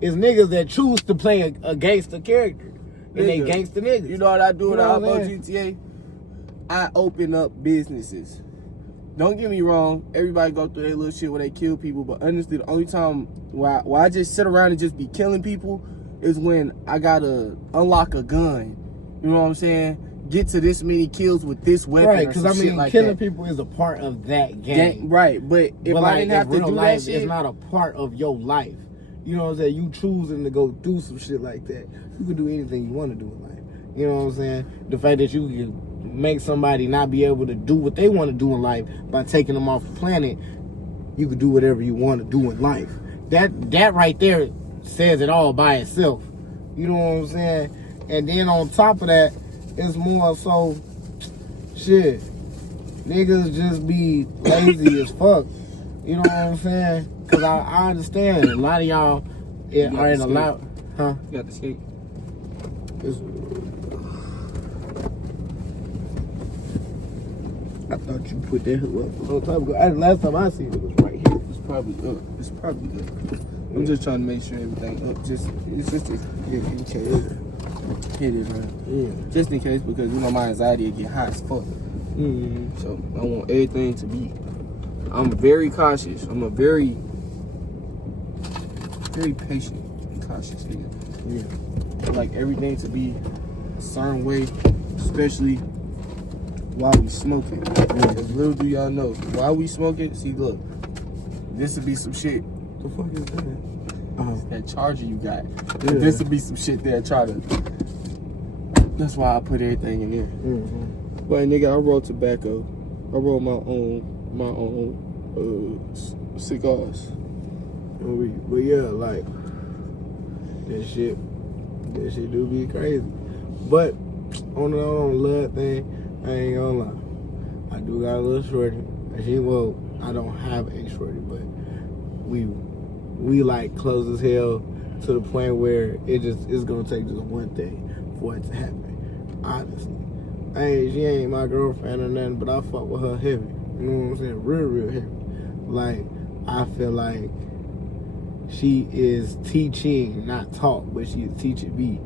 It's niggas that choose to play a gangster character. And they gangster niggas. You know what I do when You know I what I'm upload GTA? I open up businesses. Don't get me wrong, everybody go through their little shit where they kill people, but honestly, the only time where I just sit around and just be killing people is when I gotta unlock a gun. You know what I'm saying? Get to this many kills with this weapon. Right, because because I mean, killing people is a part of that game. Right, but if I didn't have to real do life, that shit, it's not a part of your life. You know what I'm saying? You choosing to go do some shit like that. You can do anything you want to do in life. You know what I'm saying? The fact that you can make somebody not be able to do what they want to do in life by taking them off the planet, you can do whatever you want to do in life. That right there says it all by itself. You know what I'm saying? And then on top of that, it's more so shit. Niggas just be lazy as fuck. You know what I'm saying? Cause I understand a lot of y'all are in a lot. Huh? you got the skate. I thought you put that hook up a long time ago. Last time I seen it was right here. It's probably up. It's probably up. I'm just trying to make sure everything up. It's just in case. Hit it, man. Yeah. Just in case, because you know my anxiety will get high as fuck. So I want everything to be. I'm very cautious. I'm a very patient and cautious nigga. Yeah. I like everything to be a certain way, especially while we smoking. Because little do y'all know, while we smoking, see, look, this would be some shit. The fuck is that? That charger you got. Yeah. This would be some shit there. Try to. That's why I put everything in there. But nigga, I roll tobacco. I roll my own cigars. But yeah, like that shit do be crazy. But on the love thing, I ain't gonna lie. I do got a little shorty. I don't have a shorty, but we like close as hell to the point where it's gonna take just one thing for it to happen. Honestly, she ain't my girlfriend or nothing, but I fuck with her heavy. You know what I'm saying? Real heavy. Like, I feel like she is teaching, not taught, but she is teaching me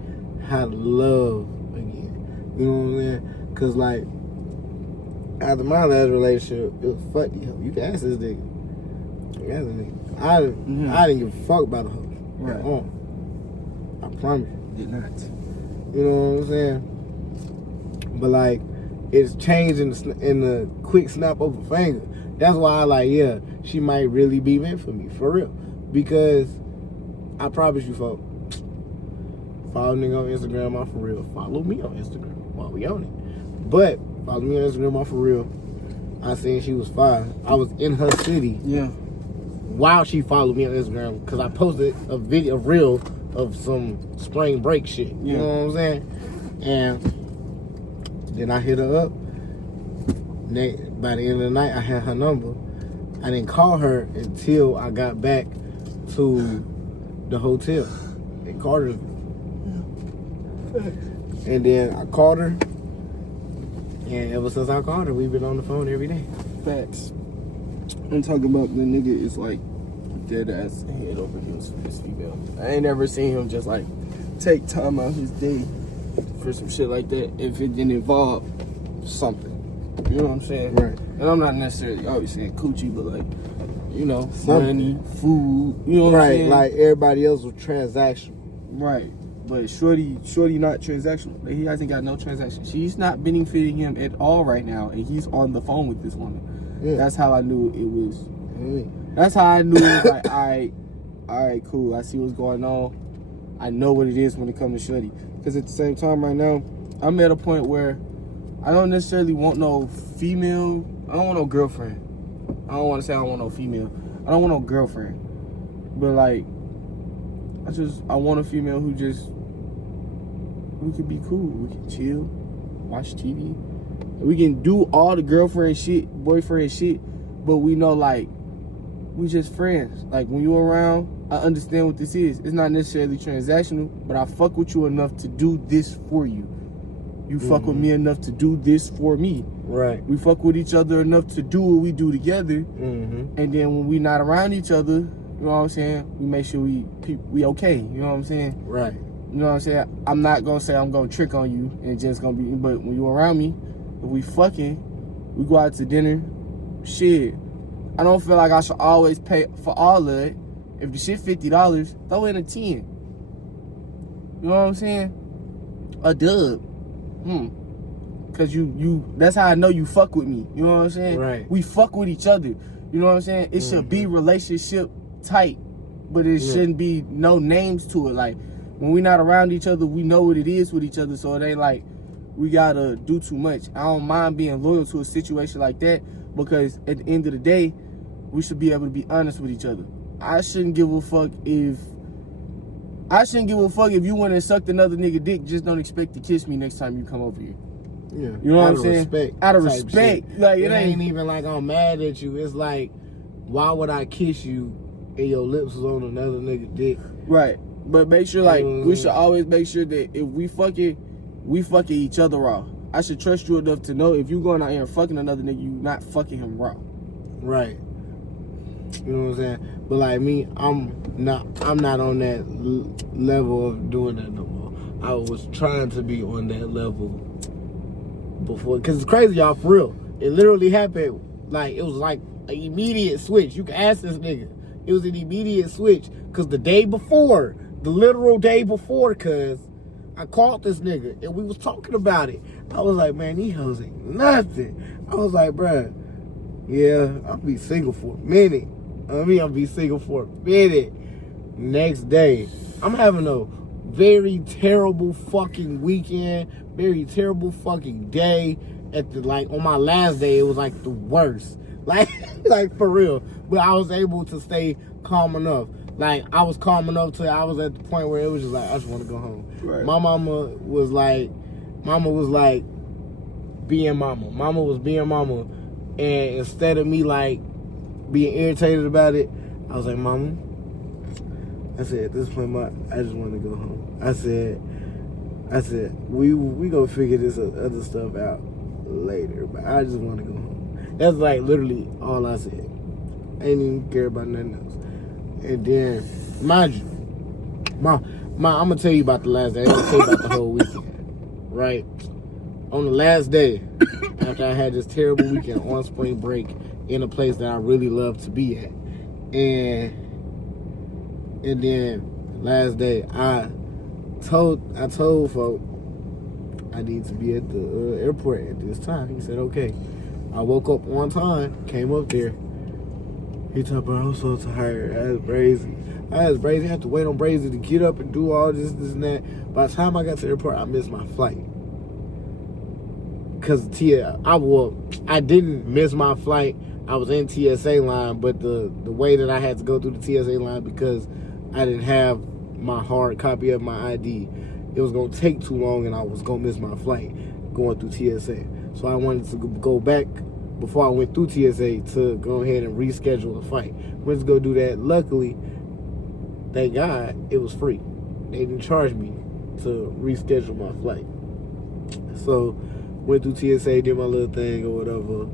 how to love again. You know what I'm saying? Cause like, after my last relationship, it was fuck you. You can ask this nigga. I didn't give a fuck about her. Right. I promise you. Did not. You know what I'm saying? But like, it's changed in the quick snap of a finger. That's why I like, yeah, she might really be meant for me, for real. Because I promise you, folks, follow nigga on Instagram, I'm for real. Follow me on Instagram while we on it. But follow me on Instagram, I'm for real. I seen she was fine. I was in her city. Yeah. While she followed me on Instagram, because I posted a reel of some spring break shit. You know what I'm saying? And then I hit her up. By the end of the night, I had her number. I didn't call her until I got back to the hotel in Cartersville. And then I called her, and ever since I called her, we've been on the phone every day. Facts. I'm talking about the nigga is like dead ass head over heels for this female. I ain't never seen him just like take time out his day for some shit like that if it didn't involve something. You know what I'm saying? Right. And I'm not necessarily always saying coochie, but like, you know, Something. money, food, you know what I'm Right, saying? like everybody else was transactional. Right. But Shorty not transactional. Like, he hasn't got no transaction. She's not benefiting him at all right now, and he's on the phone with this woman. Yeah. That's how I knew it was. Mm. That's how I knew it was like, all right, cool. I see what's going on. I know what it is when it comes to Shorty. Because at the same time right now, I'm at a point where I don't necessarily want no female. I don't want no girlfriend. I don't want to say I don't want no female. I don't want no girlfriend. But like, I want a female who just, we could be cool. We can chill, watch TV. We can do all the girlfriend shit, boyfriend shit, but we know like, we just friends. Like when you're around, I understand what this is. It's not necessarily transactional, but I fuck with you enough to do this for you. You fuck with me enough to do this for me. Right. We fuck with each other enough to do what we do together. Mm-hmm. And then when we not around each other, you know what I'm saying? We make sure we okay. You know what I'm saying? Right. You know what I'm saying? I'm not gonna say I'm gonna trick on you and just gonna be. But when you around me, if we fucking, we go out to dinner. Shit, I don't feel like I should always pay for all of it. If the shit $50, throw in a 10. You know what I'm saying? A dub. Cause you that's how I know you fuck with me. You know what I'm saying? Right. We fuck with each other. You know what I'm saying? It should be relationship tight, but it shouldn't be no names to it. Like when we not around each other, we know what it is with each other, so it ain't like we gotta do too much. I don't mind being loyal to a situation like that because at the end of the day, we should be able to be honest with each other. I shouldn't give a fuck if you went and sucked another nigga dick. Just don't expect to kiss me next time you come over here. Yeah. You know what I'm Out of saying? respect. Out of type respect. shit. Like It ain't even like I'm mad at you. It's like, why would I kiss you and your lips was on another nigga dick? Right. But make sure, like, we should always make sure that if we fucking each other raw. I should trust you enough to know if you going out here and fucking another nigga, you not fucking him raw. Right. You know what I'm saying? But like me, I'm not on that level of doing that no more. I was trying to be on that level before, cause it's crazy, y'all. For real, it literally happened. Like it was like an immediate switch. You can ask this nigga. It was an immediate switch, cause the literal day before, cause I called this nigga and we was talking about it. I was like, man, these hoes ain't nothing. I was like, bruh, yeah, I'll be single for a minute. I'll be single for a minute. Next day, I'm having a very terrible fucking weekend, very terrible fucking day. On my last day, it was like the worst. Like for real. But I was able to stay calm enough. Like I was calm enough to I was at the point where it was just like I just want to go home. Right. My mama was like being mama. Mama was being mama, and instead of me like being irritated about it, I was like, Mama, I said at this point, I just want to go home. I said, we gonna figure this other stuff out later, but I just want to go home. That's like literally all I said. I didn't even care about nothing else. And then, mind you, I'm gonna tell you about the last day. I'm gonna tell you about the whole weekend, right? On the last day, after I had this terrible weekend on spring break in a place that I really love to be at, and then last day I told folk I need to be at the airport at this time. He said okay. I woke up on time, came up there. He told me I was so tired. I asked Brazy. I had to wait on Brazy to get up and do all this and that. By the time I got to the airport, I missed my flight. Cause I didn't miss my flight. I was in TSA line, but the way that I had to go through the TSA line because I didn't have my hard copy of my ID, it was gonna take too long, and I was gonna miss my flight going through TSA. So I wanted to go back before I went through TSA to go ahead and reschedule a flight. Went to go do that. Luckily, thank God, it was free. They didn't charge me to reschedule my flight. So, went through TSA, did my little thing or whatever.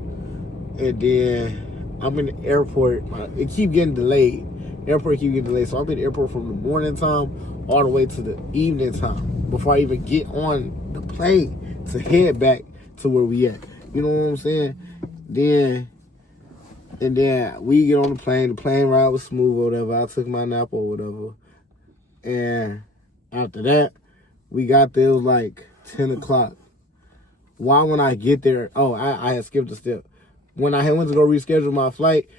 And then I'm in the airport. It keep getting delayed. Airport keep getting delayed. So I'm in the airport from the morning time all the way to the evening time before I even get on the plane to head back to where we at. You know what I'm saying? Then we get on the plane ride was smooth or whatever. I took my nap or whatever. And after that, we got there, it was like 10 o'clock. Why when I get there, I had skipped a step. When I went to go reschedule my flight,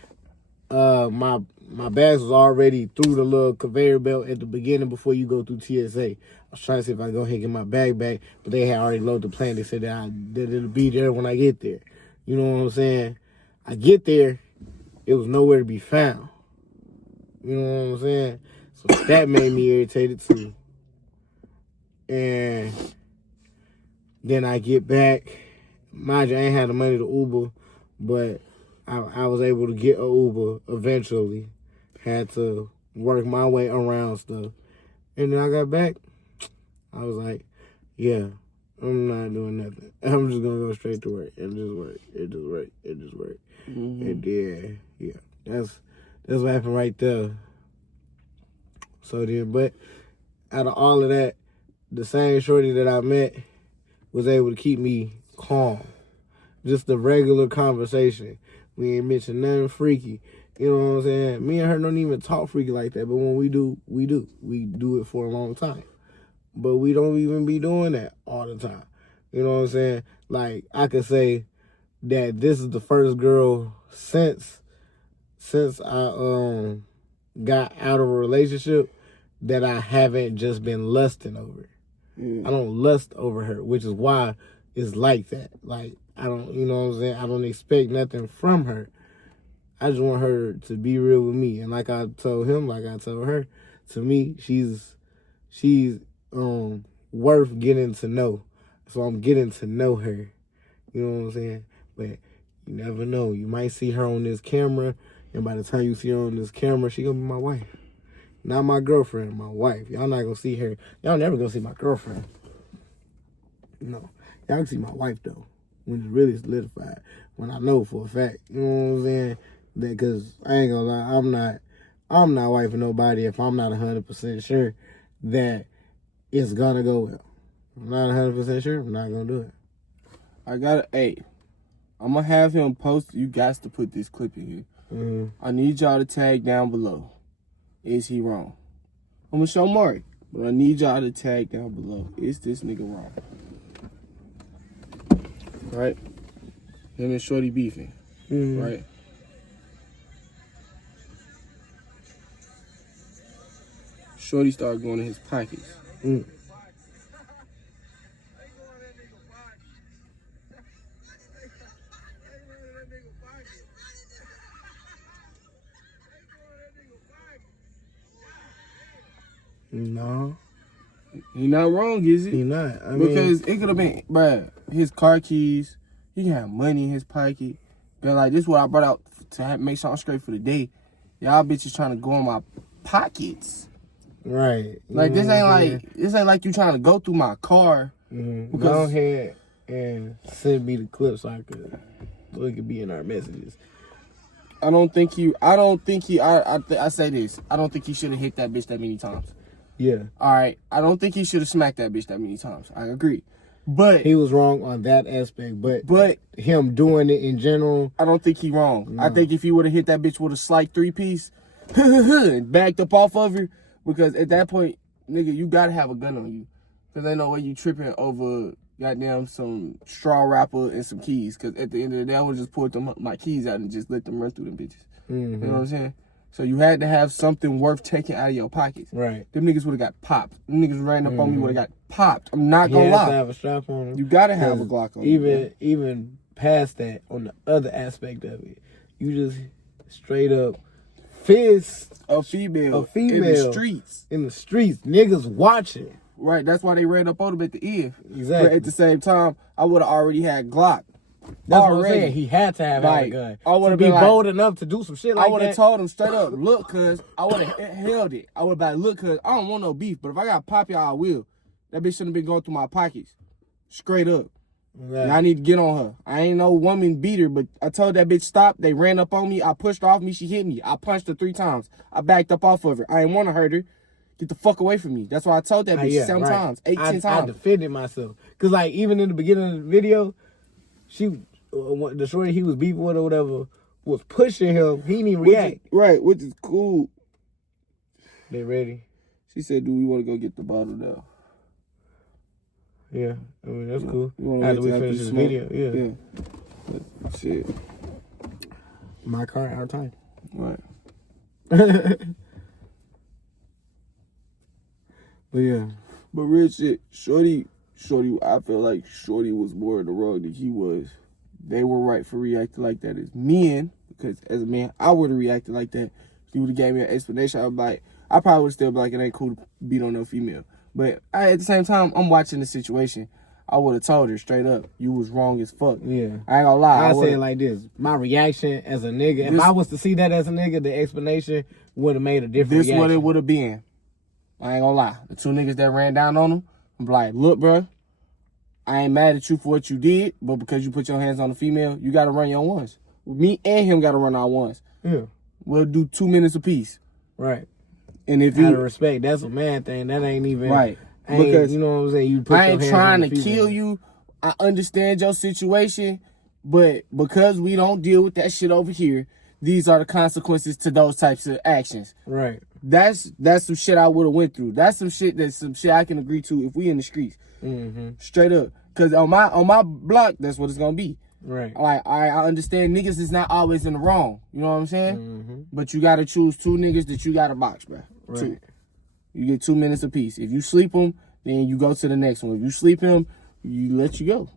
my bags was already through the little conveyor belt at the beginning before you go through TSA. I was trying to see if I could go ahead and get my bag back, but they had already loaded the plane. They said that it'll be there when I get there. You know what I'm saying? I get there, it was nowhere to be found. You know what I'm saying? So that made me irritated too. And then I get back. Mind you, I ain't had the money to Uber, but I was able to get an Uber eventually. Had to work my way around stuff. And then I got back. I was like, yeah, I'm not doing nothing. I'm just going to go straight to work. It just worked. Mm-hmm. And then, yeah, that's what happened right there. So then, but out of all of that, the same shorty that I met was able to keep me calm. Just a regular conversation. We ain't mentioned nothing freaky. You know what I'm saying? Me and her don't even talk freaky like that, but when we do. We do it for a long time. But we don't even be doing that all the time. You know what I'm saying? Like, I could say that this is the first girl since I got out of a relationship that I haven't just been lusting over. I don't lust over her, which is why it's like that. Like, I don't, you know what I'm saying? I don't expect nothing from her. I just want her to be real with me. And like I told him, like I told her, to me, she's worth getting to know. So I'm getting to know her. You know what I'm saying? But you never know. You might see her on this camera, and by the time you see her on this camera, she gonna be my wife. Not my girlfriend, my wife. Y'all not gonna see her. Y'all never gonna see my girlfriend. No. Y'all can see my wife, though, when it's really solidified. When I know for a fact. You know what I'm saying? That, because I ain't gonna lie, I'm not wifing nobody if I'm not 100% sure that it's gonna go well. I'm not 100% sure, I'm not gonna do it. I'm gonna have him post. You guys to put this clip in here. Mm-hmm. I need y'all to tag down below. Is he wrong? I'm gonna show Mark, but I need y'all to tag down below. Is this nigga wrong? Right? Him and Shorty beefing. Mm-hmm. Right? Shorty started going in his pockets. Mm. No. He not wrong, is it? He not. Because it could have been, bruh, his car keys. He can have money in his pocket. But like, this is what I brought out to make sure I'm straight for the day. Y'all bitches trying to go in my pockets. Right. Like, this ain't like you trying to go through my car. Mm-hmm. Go ahead and send me the clip so it could be in our messages. I say this. I don't think he should have hit that bitch that many times. Yeah. All right. I don't think he should have smacked that bitch that many times. I agree. But he was wrong on that aspect. But him doing it in general, I don't think he wrong. No. I think if he would have hit that bitch with a slight 3-piece and backed up off of her, because at that point, nigga, you gotta have a gun on you. Because ain't no way you tripping over goddamn some straw wrapper and some keys. Because at the end of the day, I would just pull my keys out and just let them run through them bitches. Mm-hmm. You know what I'm saying? So you had to have something worth taking out of your pockets. Right. Them niggas would have got popped. Them niggas ran up on me would have got popped. I'm not gonna lie. You have to have a strap on him. You gotta have a Glock on you. Even past that, on the other aspect of it, you just straight up fist a female in the streets. Niggas watching. Right. That's why they ran up on him at the end. Exactly. But at the same time, I would have already had Glock. That's what I'm Already. saying. He had to have had a Like, gun. I would've to be been like- bold enough to do some shit like I would have that. told him straight up, look, cuz, I would have held it. I would have been like, look, cuz, I don't want no beef, but if I got pop y'all, I will. That bitch shouldn't have been going through my pockets. Straight up. Right. And I need to get on her. I ain't no woman beater, but I told that bitch stop. They ran up on me. I pushed her off me. She hit me. I punched her 3 times. I backed up off of her. I ain't want to hurt her. Get the fuck away from me. That's why I told that bitch 7 times, 8, 10 I times. defended myself. Because, like, even in the beginning of the video, the shorty he was beefing with or whatever was pushing him. He didn't even react. Right, which is cool. They ready? She said, do we want to go get the bottle now? Yeah. I mean, that's cool. You wanna After wait we till finish you this smoke? video. Yeah. Yeah. Shit. My car, our time. Right. But yeah. But real shit, Shorty, I feel like Shorty was more in the wrong than he was. They were right for reacting like that as men, because as a man, I would have reacted like that. If you would have gave me an explanation, I'd be like, I probably would still be like, it ain't cool to beat on no female. But at the same time, I'm watching the situation. I would have told her straight up, you was wrong as fuck. Yeah. I ain't gonna lie. I say it like this. My reaction as a nigga, if I was to see that as a nigga, the explanation would have made a different This reaction. what it would have been. I ain't gonna lie. The 2 niggas that ran down on him, I'm like, look, bro, I ain't mad at you for what you did, but because you put your hands on the female, you gotta run your ones. Me and him gotta run our ones. Yeah. We'll do 2 minutes apiece. Right. And if Out of you respect, that's a man thing. That ain't even right, ain't, because you know what I'm saying. You put I your ain't hands trying on to the female. kill you. I understand your situation, but because we don't deal with that shit over here, these are the consequences to those types of actions. Right. That's some shit I would have went through. That's some shit I can agree to if we in the streets. Mm-hmm. Straight up. Cause on my block, that's what it's gonna be. Right. Like I understand niggas is not always in the wrong. You know what I'm saying? Mm-hmm. But you gotta choose 2 niggas that you gotta box, bro. Right. 2. You get 2 minutes apiece. If you sleep them, then you go to the next one. If you sleep him, you let you go.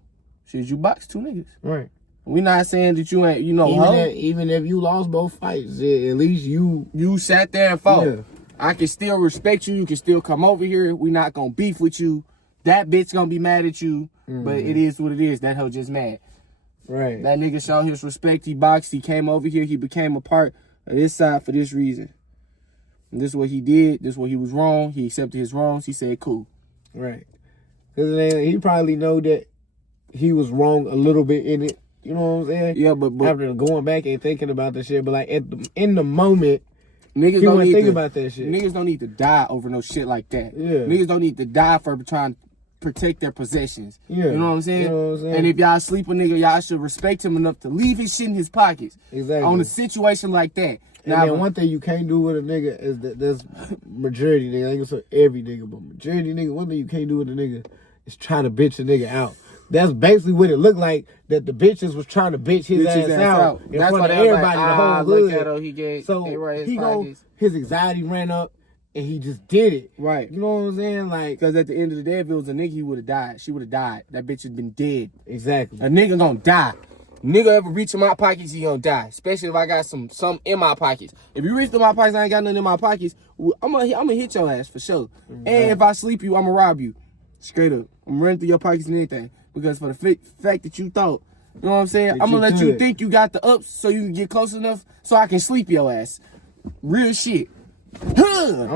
Shit, you box 2 niggas. Right. We not saying that you ain't, Even if you lost both fights, at least you sat there and fought. Yeah. I can still respect you. You can still come over here. We not gonna beef with you. That bitch gonna be mad at you, but it is what it is. That hoe just mad. right. That nigga showed his respect. He boxed. He came over here. He became a part of this side for this reason. And this is what he did. This is what he was wrong. He accepted his wrongs. He said, cool. Right. Because he probably know that he was wrong a little bit in it. You know what I'm saying? Yeah, but After going back and thinking about the shit, but like in the moment, niggas he don't wasn't need thinking to, about that shit. Niggas don't need to die over no shit like that. Yeah. Niggas don't need to die for trying to protect their possessions. Yeah. You know what I'm saying? You know what I'm saying? And if y'all sleep with nigga, y'all should respect him enough to leave his shit in his pockets. Exactly. On a situation like that. And then one thing you can't do with a nigga is that there's majority nigga. I ain't gonna say every nigga, but majority nigga. One thing you can't do with a nigga is try to bitch a nigga out. That's basically what it looked like. That the bitches was trying to bitch his ass out in That's front why of they was everybody. like, the whole look hood. at him. He gave So they right his he pockets. his anxiety ran up, and he just did it. Right. You know what I'm saying? Like Because at the end of the day, if it was a nigga, he would have died. She would have died. That bitch had been dead. exactly. A nigga gonna die. Nigga ever reach in my pockets, he gonna die. Especially if I got some in my pockets. If you reach in my pockets, I ain't got nothing in my pockets, I'm gonna hit your ass for sure. Mm-hmm. And if I sleep you, I'm gonna rob you. Straight up. I'm running through your pockets and anything. Because for the fact that you thought, you know what I'm saying? That I'm gonna you let you could. think you got the ups so you can get close enough so I can sleep your ass. Real shit.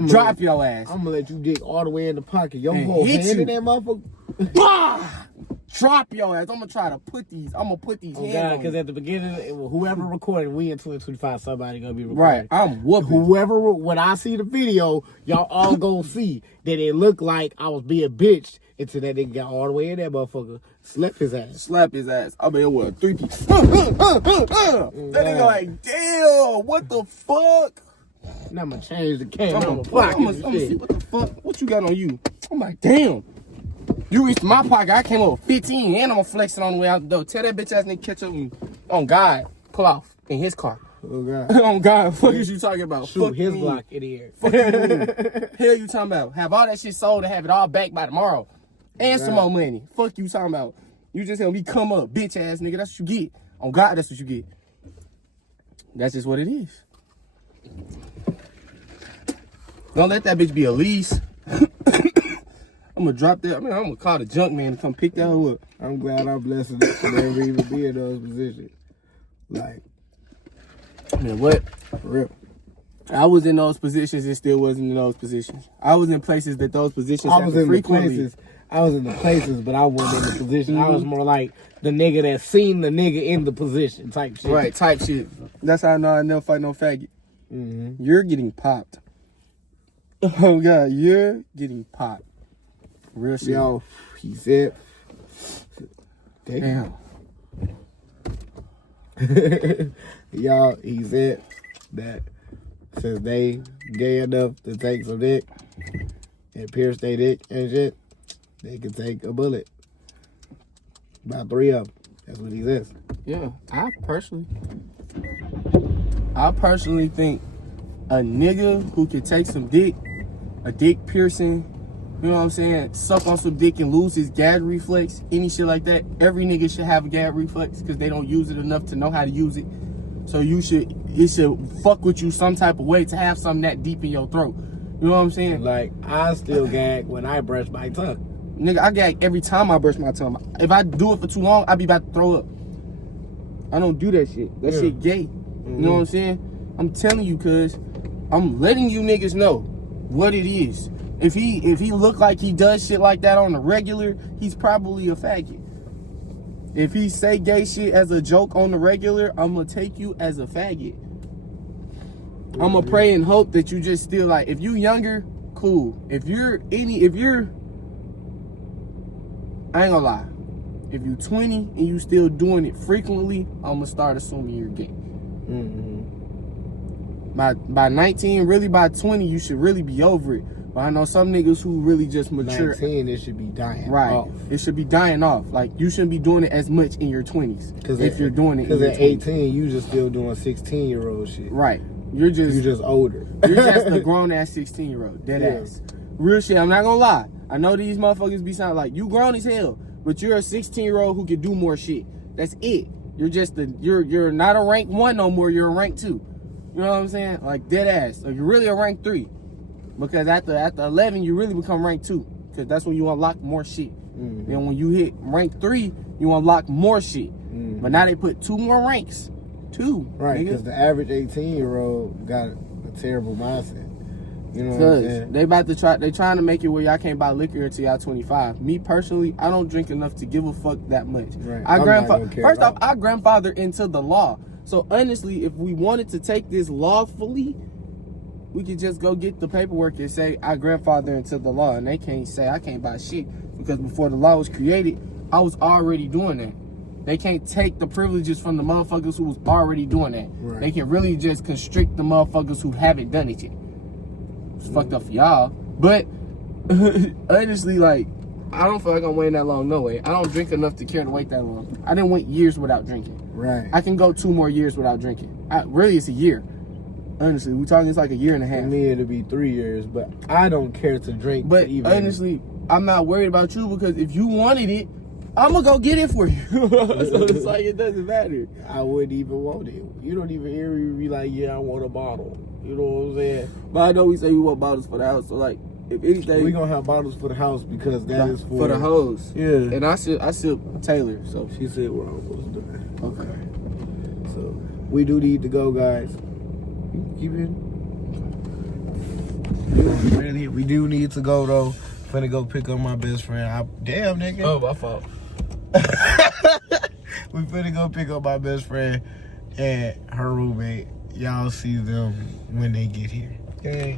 Drop your ass. I'm gonna let you dig all the way in the pocket. Your And whole hit hand you. in that motherfucker. Bah! Drop your ass. I'm gonna try to put these. I'm gonna put these Oh hands God, on because you. at the beginning, whoever recorded, we in 2025, somebody gonna be recording. Right. I'm whooping. Whoever, when I see the video, y'all all gonna see that it looked like I was being bitched until that nigga got all the way in that motherfucker, slept his ass. Slap his ass. I mean, it was 3 piece. That nigga like, damn, what the fuck? Now I'm gonna change the camera. I'm I'm gonna gonna pocket see shit. what the fuck. What you got on you? I'm like, damn. You reached my pocket. I came over 15, and I'm gonna flex it on the way out the door. Tell that bitch ass nigga catch up and on God, pull off in his car. Oh God. On God, fuck is you talking about? Shoot Fuck his me. block in the air. Fuck you. Hell you talking about? Have all that shit sold and have it all back by tomorrow. And some more money. Fuck you talking about? You just help me come up, bitch ass nigga. That's what you get. On God, that's what you get. That's just what it is. Don't let that bitch be a lease. I'm gonna drop that. I mean, I'm gonna call the junk man to come pick that hoe up. I'm glad I'm blessed enough to never even be in those positions. Like, Man, what? For real. I was in those positions and still wasn't in those positions. I was in places that those positions I was in the frequently. places. I was in the places, but I wasn't in the position. I was more like the nigga that seen the nigga in the position type shit. Right, type shit. That's how I know I never fight no faggot. Mm-hmm. You're getting popped. Oh God, you're getting popped. Real shit. Yo, he said. Damn. Y'all, he said that since they gay enough to take some dick and pierce their dick and shit, they can take a bullet. About 3 of them. That's what he says. Yeah, I personally think a nigga who could take some dick, a dick piercing, you know what I'm saying, suck on some dick and lose his gag reflex, any shit like that, every nigga should have a gag reflex because they don't use it enough to know how to use it. So it should fuck with you some type of way to have something that deep in your throat. You know what I'm saying? Like, I still gag when I brush my tongue. Nigga, I gag every time I brush my tongue. If I do it for too long, I be about to throw up. I don't do that shit. That shit gay. You know what I'm saying? I'm telling you, cuz I'm letting you niggas know what it is. If he look like he does shit like that on the regular, he's probably a faggot. If he say gay shit as a joke on the regular, I'm gonna take you as a faggot. I'm gonna pray and hope that you just still like, if you younger, cool. If you're I ain't gonna lie. If you 20 and you still doing it frequently, I'm gonna start assuming you're gay. By 19, really by 20, you should really be over it. But I know some niggas who really just mature. 19, it should be dying Right. off. It should be dying off. Like, you shouldn't be doing it as much in your 20s. If you're doing it in Because your at 20s. 18, you just still doing 16-year-old shit. Right. You're just older. You're just a grown ass 16-year-old. Dead ass. Real shit. I'm not gonna lie. I know these motherfuckers be sounding like you grown as hell, but you're a 16-year-old who can do more shit. That's it. You're just you're not a rank 1 no more. You're a rank 2. You know what I'm saying? Like, dead ass. Like, you're really a rank 3. Because after 11, you really become rank 2. Because that's when you unlock more shit. Then when you hit rank 3, you unlock more shit. But now they put 2 more ranks. 2. Right, because nigga. the average 18-year-old got a terrible mindset. You know what I'm saying? They trying to make it where y'all can't buy liquor until y'all 25. Me personally, I don't drink enough to give a fuck that much. Right. First off, I grandfather into the law. So honestly, if we wanted to take this lawfully, we could just go get the paperwork and say I grandfather into the law, and they can't say I can't buy shit because before the law was created, I was already doing that. They can't take the privileges from the motherfuckers who was already doing that. Right. They can really just constrict the motherfuckers who haven't done it yet. It's fucked up for y'all. But honestly, like, I don't feel like I'm waiting that long, no way. I don't drink enough to care to wait that long. I didn't wait years without drinking. Right. I can go 2 more years without drinking. Really, it's a year. Honestly, we're talking it's like a year and a half. For me, it'll be 3 years, but I don't care to drink. But to even... honestly, I'm not worried about you because if you wanted it, I'm gonna go get it for you. So it's like, it doesn't matter. I wouldn't even want it. You don't even hear me be like, yeah, I want a bottle. You know what I'm saying? But I know we say we want bottles for the house, so like, if anything, We're going to have bottles for the house because that is for the hoes. Yeah. And I sip Taylor, so. She said what I'm supposed to do. Okay. So, we do need to go, guys. Keep it. Really, we do need to go, though. Finna go pick up my best friend. Damn, nigga. Oh, my fault. We finna go pick up my best friend and her roommate. Y'all see them when they get here. Okay.